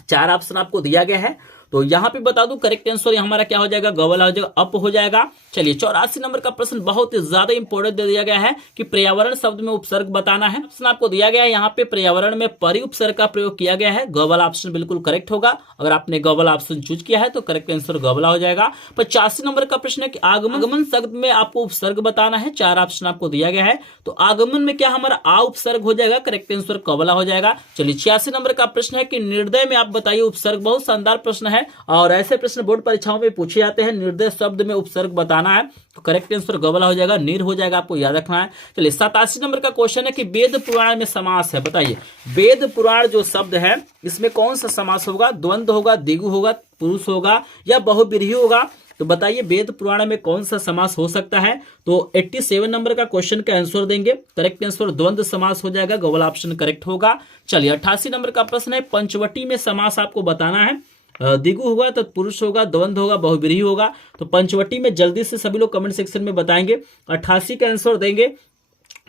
4 ऑप्शन आपको दिया गया है, तो यहाँ पे बता दूं करेक्ट आंसर हमारा क्या हो जाएगा, ग वाला हो जाएगा, अप हो जाएगा। चलिए 84 नंबर का प्रश्न बहुत ही ज्यादा इंपॉर्टेंट दे दिया गया है कि पर्यावरण शब्द में उपसर्ग बताना है। ऑप्शन आपको दिया गया है, यहाँ पे पर्यावरण में परि उपसर्ग का प्रयोग किया गया है। ग वाला ऑप्शन बिल्कुल करेक्ट होगा। अगर आपने ग वाला ऑप्शन चूज किया है तो करेक्ट आंसर ग वाला हो जाएगा। 85 नंबर का प्रश्न है कि आगमन शब्द में आपको उपसर्ग बताना है। 4 ऑप्शन आपको दिया गया है, तो आगमन में क्या हमारा आ उपसर्ग हो जाएगा, करेक्ट आंसर क वाला हो जाएगा। चलिए 86 नंबर का प्रश्न है कि निर्दय में आप बताइए उपसर्ग। बहुत शानदार प्रश्न है और ऐसे प्रश्न बोर्ड परीक्षाओं में पूछे जाते हैं। निर्दय शब्द में उपसर्ग बताना है, तो करेक्ट आंसर ग वाला हो जाएगा, नीर हो जाएगा, आपको याद रखना है। चलिए 87 नंबर का क्वेश्चन है कि वेद पुराण में समास है, बताइए वेद पुराण जो शब्द है इसमें कौन सा समास होगा, द्वंद्व होगा, द्विगु होगा, पुरुष होगा या बहुव्रीहि होगा। तो बताइए वेद पुराण में कौन सा समास हो सकता है। तो 87 नंबर का क्वेश्चन का आंसर देंगे, करेक्ट आंसर द्वंद्व समास हो जाएगा, ग वाला ऑप्शन करेक्ट होगा। चलिए 88 नंबर का प्रश्न है पंचवटी में समास आपको बताना है। द्विगु होगा, तत्पुरुष होगा, द्वंद्व होगा, बहुव्रीहि होगा। तो पंचवटी में जल्दी से सभी लोग कमेंट सेक्शन में बताएंगे, 88 का आंसर देंगे।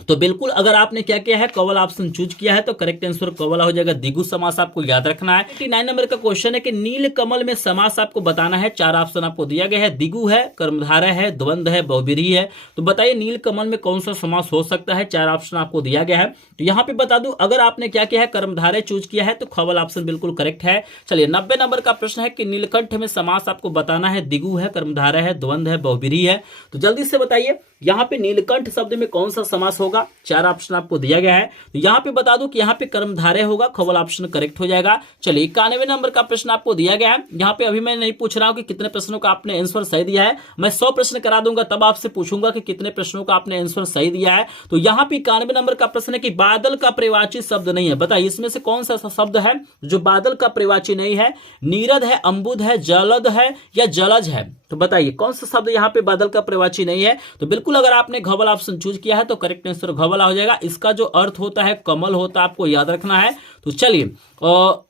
तो बिल्कुल अगर आपने क्या किया है, कवल ऑप्शन चूज किया है, तो करेक्ट आंसर कवला हो जाएगा, द्विगु समास आपको याद रखना है। 89 नंबर का क्वेश्चन है कि नील कमल में समास आपको बताना है। 4 ऑप्शन आपको दिया गया है, द्विगु है, कर्मधारय है, द्वंद्व है, बहुव्रीहि है। तो बताइए नील कमल में कौन सा समास हो सकता है। 4 ऑप्शन आपको दिया गया है। तो यहाँ पे बता दूं अगर आपने क्या किया है, कर्मधारय चूज किया है, तो खवल ऑप्शन बिल्कुल करेक्ट है। चलिए 90 नंबर का प्रश्न है कि नीलकंठ में समास आपको बताना है। द्विगु है, कर्मधारय है, द्वंद्व है, बहुव्रीहि है। तो जल्दी से बताइए यहाँ पे नीलकंठ शब्द में कौन सा समास होगा। 4 ऑप्शन आपको दिया गया है। तो यहाँ पे बता दूं कि यहाँ पे कर्मधारय होगा, खवल ऑप्शन करेक्ट हो जाएगा। चलिए 91 नंबर का प्रश्न आपको दिया गया है। यहाँ पे अभी मैं नहीं पूछ रहा हूँ कि कितने प्रश्नों का आपने आंसर सही दिया है, मैं 100 प्रश्न करा दूंगा तब आपसे पूछूंगा कि कितने प्रश्नों का आपने आंसर सही दिया है। तो यहाँ पे 91 नंबर का प्रश्न है कि बादल का पर्यायवाची शब्द नहीं है, बताइए इसमें से कौन सा ऐसा शब्द है जो बादल का पर्यायवाची नहीं है। नीरद है, अम्बुद है, जलद है या जलज है। तो बताइए कौन सा शब्द यहाँ पे बादल का पर्यायवाची नहीं है। तो बिल्कुल अगर आपने घवल ऑप्शन चूज किया है तो करेक्ट आंसर घवला हो जाएगा। इसका जो अर्थ होता है कमल होता है, आपको याद रखना है। तो चलिए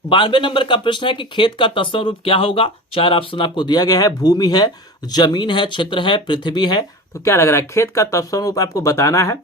92 नंबर का प्रश्न है कि खेत का तत्सम रूप क्या होगा। 4 ऑप्शन आपको दिया गया है, भूमि है, जमीन है, क्षेत्र है, पृथ्वी है। तो क्या लग रहा है, खेत का तत्सम रूप आपको बताना है।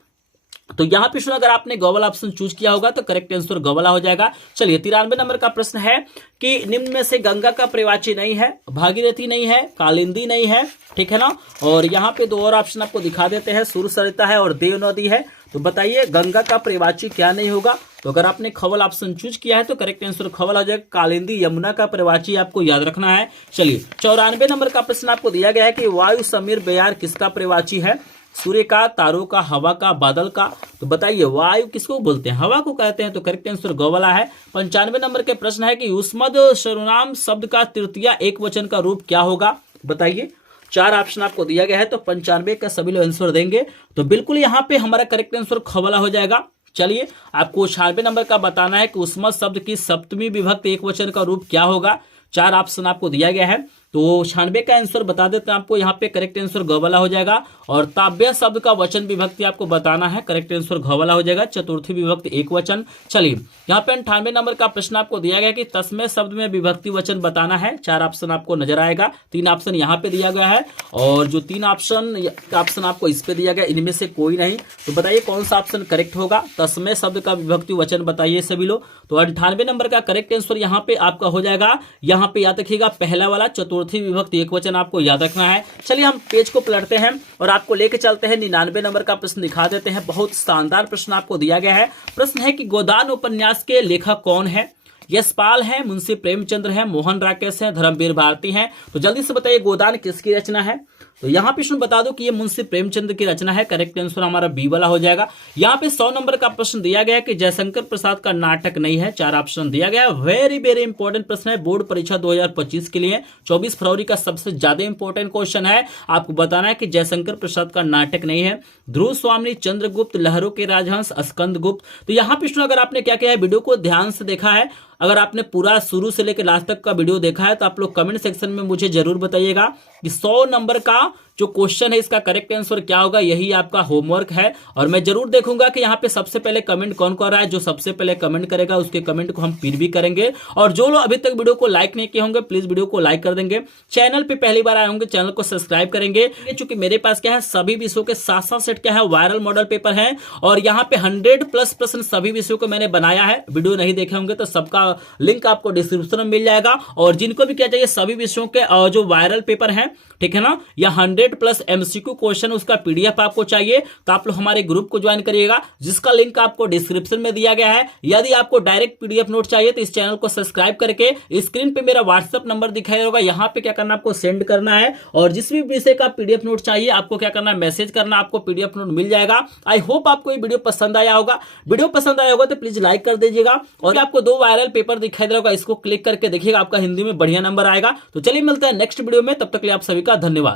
तो यहाँ पे अगर आपने ग वाला ऑप्शन चूज किया होगा तो करेक्ट आंसर ग वाला हो जाएगा। चलिए 93 नंबर का प्रश्न है कि निम्न में से गंगा का प्रवाची नहीं है, भागीरथी नहीं है, कालिंदी नहीं है, ठीक है ना। और यहाँ पे दो और ऑप्शन आपको दिखा देते हैं, सुरसरिता है और देव नदी है। तो बताइए गंगा का प्रवाची क्या नहीं होगा। तो अगर आपने खवल ऑप्शन चूज किया है तो करेक्ट आंसर खवल हो जाएगा। कालिंदी यमुना का प्रवाची आपको याद रखना है। चलिए 94 नंबर का प्रश्न आपको दिया गया है कि वायु, समीर, बेयार किसका प्रवाची है। सूर्य का, तारों का, हवा का, बादल का। तो बताइए वायु किसको बोलते हैं, हवा को कहते हैं। तो करेक्ट आंसर ग वाला है। 95 नंबर के प्रश्न है कि युष्मद सर्वनाम शब्द का तृतीय एक वचन का रूप क्या होगा। बताइए 4 ऑप्शन आपको दिया गया है। तो 95 का सभी लोग आंसर देंगे तो बिल्कुल यहाँ पे हमारा करेक्ट आंसर ख वाला हो जाएगा। चलिए आपको 96 नंबर का बताना है कि युष्मद शब्द की सप्तमी विभक्त एक वचन का रूप क्या होगा। 4 ऑप्शन आपको दिया गया है। तो 96 का आंसर बता देते हैं आपको, यहाँ पे करेक्ट आंसर ग वाला हो जाएगा। और ताव्य शब्द का वचन विभक्ति आपको बताना है, करेक्ट आंसर घ वाला हो जाएगा। चतुर्थी विभक्ति एक वचन। चलिए यहाँ पे 98 नंबर का प्रश्न आपको दिया गया कि तस्मै शब्द में विभक्ति वचन बताना है। 4 ऑप्शन आपको नजर आएगा, 3 ऑप्शन यहाँ पे दिया गया है और जो 3 ऑप्शन आपको इस पे दिया गया, इनमें से कोई नहीं। तो बताइए कौन सा ऑप्शन करेक्ट होगा। तस्मै शब्द का विभक्ति वचन बताइए सभी लोग। तो 98 नंबर का करेक्ट आंसर यहाँ पे आपका हो जाएगा, यहाँ पे याद रखिएगा पहला वाला चतुर्थी विभक्ति एक वचन आपको याद रखना है। चलिए हम पेज को पलटते हैं और आपको लेके चलते हैं 99 नंबर का प्रश्न दिखा देते हैं। बहुत शानदार प्रश्न आपको दिया गया है। प्रश्न है कि गोदान उपन्यास के लेखक कौन है। यशपाल है, मुंशी प्रेमचंद्र है, मोहन राकेश है, धर्मवीर भारती है। तो जल्दी से बताइए गोदान किसकी रचना है। तो यहाँ पे बता दो कि ये मुंशी प्रेमचंद्र की रचना है। करेक्ट आंसर हमारा बी वाला हो जाएगा। यहाँ पे 100 नंबर का प्रश्न दिया गया है कि जयशंकर प्रसाद का नाटक नहीं है। 4 ऑप्शन दिया गया है। वेरी वेरी इंपॉर्टेंट प्रश्न है बोर्ड परीक्षा 2025 के लिए। 24 फरवरी का सबसे ज्यादा इंपॉर्टेंट क्वेश्चन है। आपको बताना है कि जयशंकर प्रसाद का नाटक नहीं है। ध्रुव स्वामी, चंद्रगुप्त, लहरों के राजहंस, स्कंद गुप्त। तो यहाँ पे अगर आपने क्या किया है, वीडियो को ध्यान से देखा है, अगर आपने पूरा शुरू से लेकर लास्ट तक का वीडियो देखा है तो आप लोग कमेंट सेक्शन में मुझे जरूर बताइएगा कि 100 नंबर का जो क्वेश्चन है इसका करेक्ट आंसर क्या होगा। यही आपका होमवर्क है और मैं जरूर देखूंगा कि यहाँ पे सबसे पहले कमेंट कौन कर रहा है। जो सबसे पहले कमेंट करेगा उसके कमेंट को हम पिन भी करेंगे। और जो लोग अभी तक वीडियो को लाइक नहीं किए होंगे प्लीज वीडियो को लाइक कर देंगे। चैनल पे पहली बार आए होंगे चैनल को सब्सक्राइब करेंगे। चूंकि मेरे पास क्या है, सभी विषयों के 7-7 सेट क्या है वायरल मॉडल पेपर है और यहाँ पे 100+ प्रश्न सभी विषयों को मैंने बनाया है। वीडियो नहीं देखे होंगे तो सबका लिंक आपको डिस्क्रिप्शन में मिल जाएगा। और जिनको भी क्या चाहिए सभी विषयों के जो वायरल पेपर है, ठीक है ना, या 100+ MCQ क्वेश्चन उसका PDF आपको चाहिए तो आप लोग हमारे ग्रुप को ज्वाइन करिएगा, जिसका लिंक आपको डिस्क्रिप्शन में दिया गया है। यदि आपको डायरेक्ट PDF नोट चाहिए तो इस चैनल को सब्सक्राइब करके स्क्रीन पे मेरा WhatsApp नंबर दिखाई होगा, यहाँ पे क्या करना आपको सेंड करना है। और जिस भी विषय का PDF नोट चाहिए आपको क्या करना है, मैसेज करना, आपको PDF नोट मिल जाएगा। आई होप आपको ये वीडियो पसंद आया होगा। वीडियो पसंद आया होगा तो प्लीज लाइक कर दीजिएगा। और आपको 2 वायरल पेपर दिखाई दे रहा होगा, इसको क्लिक करके देखिएगा, आपका हिंदी में बढ़िया नंबर आएगा। तो चलिए मिलते हैं नेक्स्ट वीडियो में, तब तक के लिए आप सभी का धन्यवाद।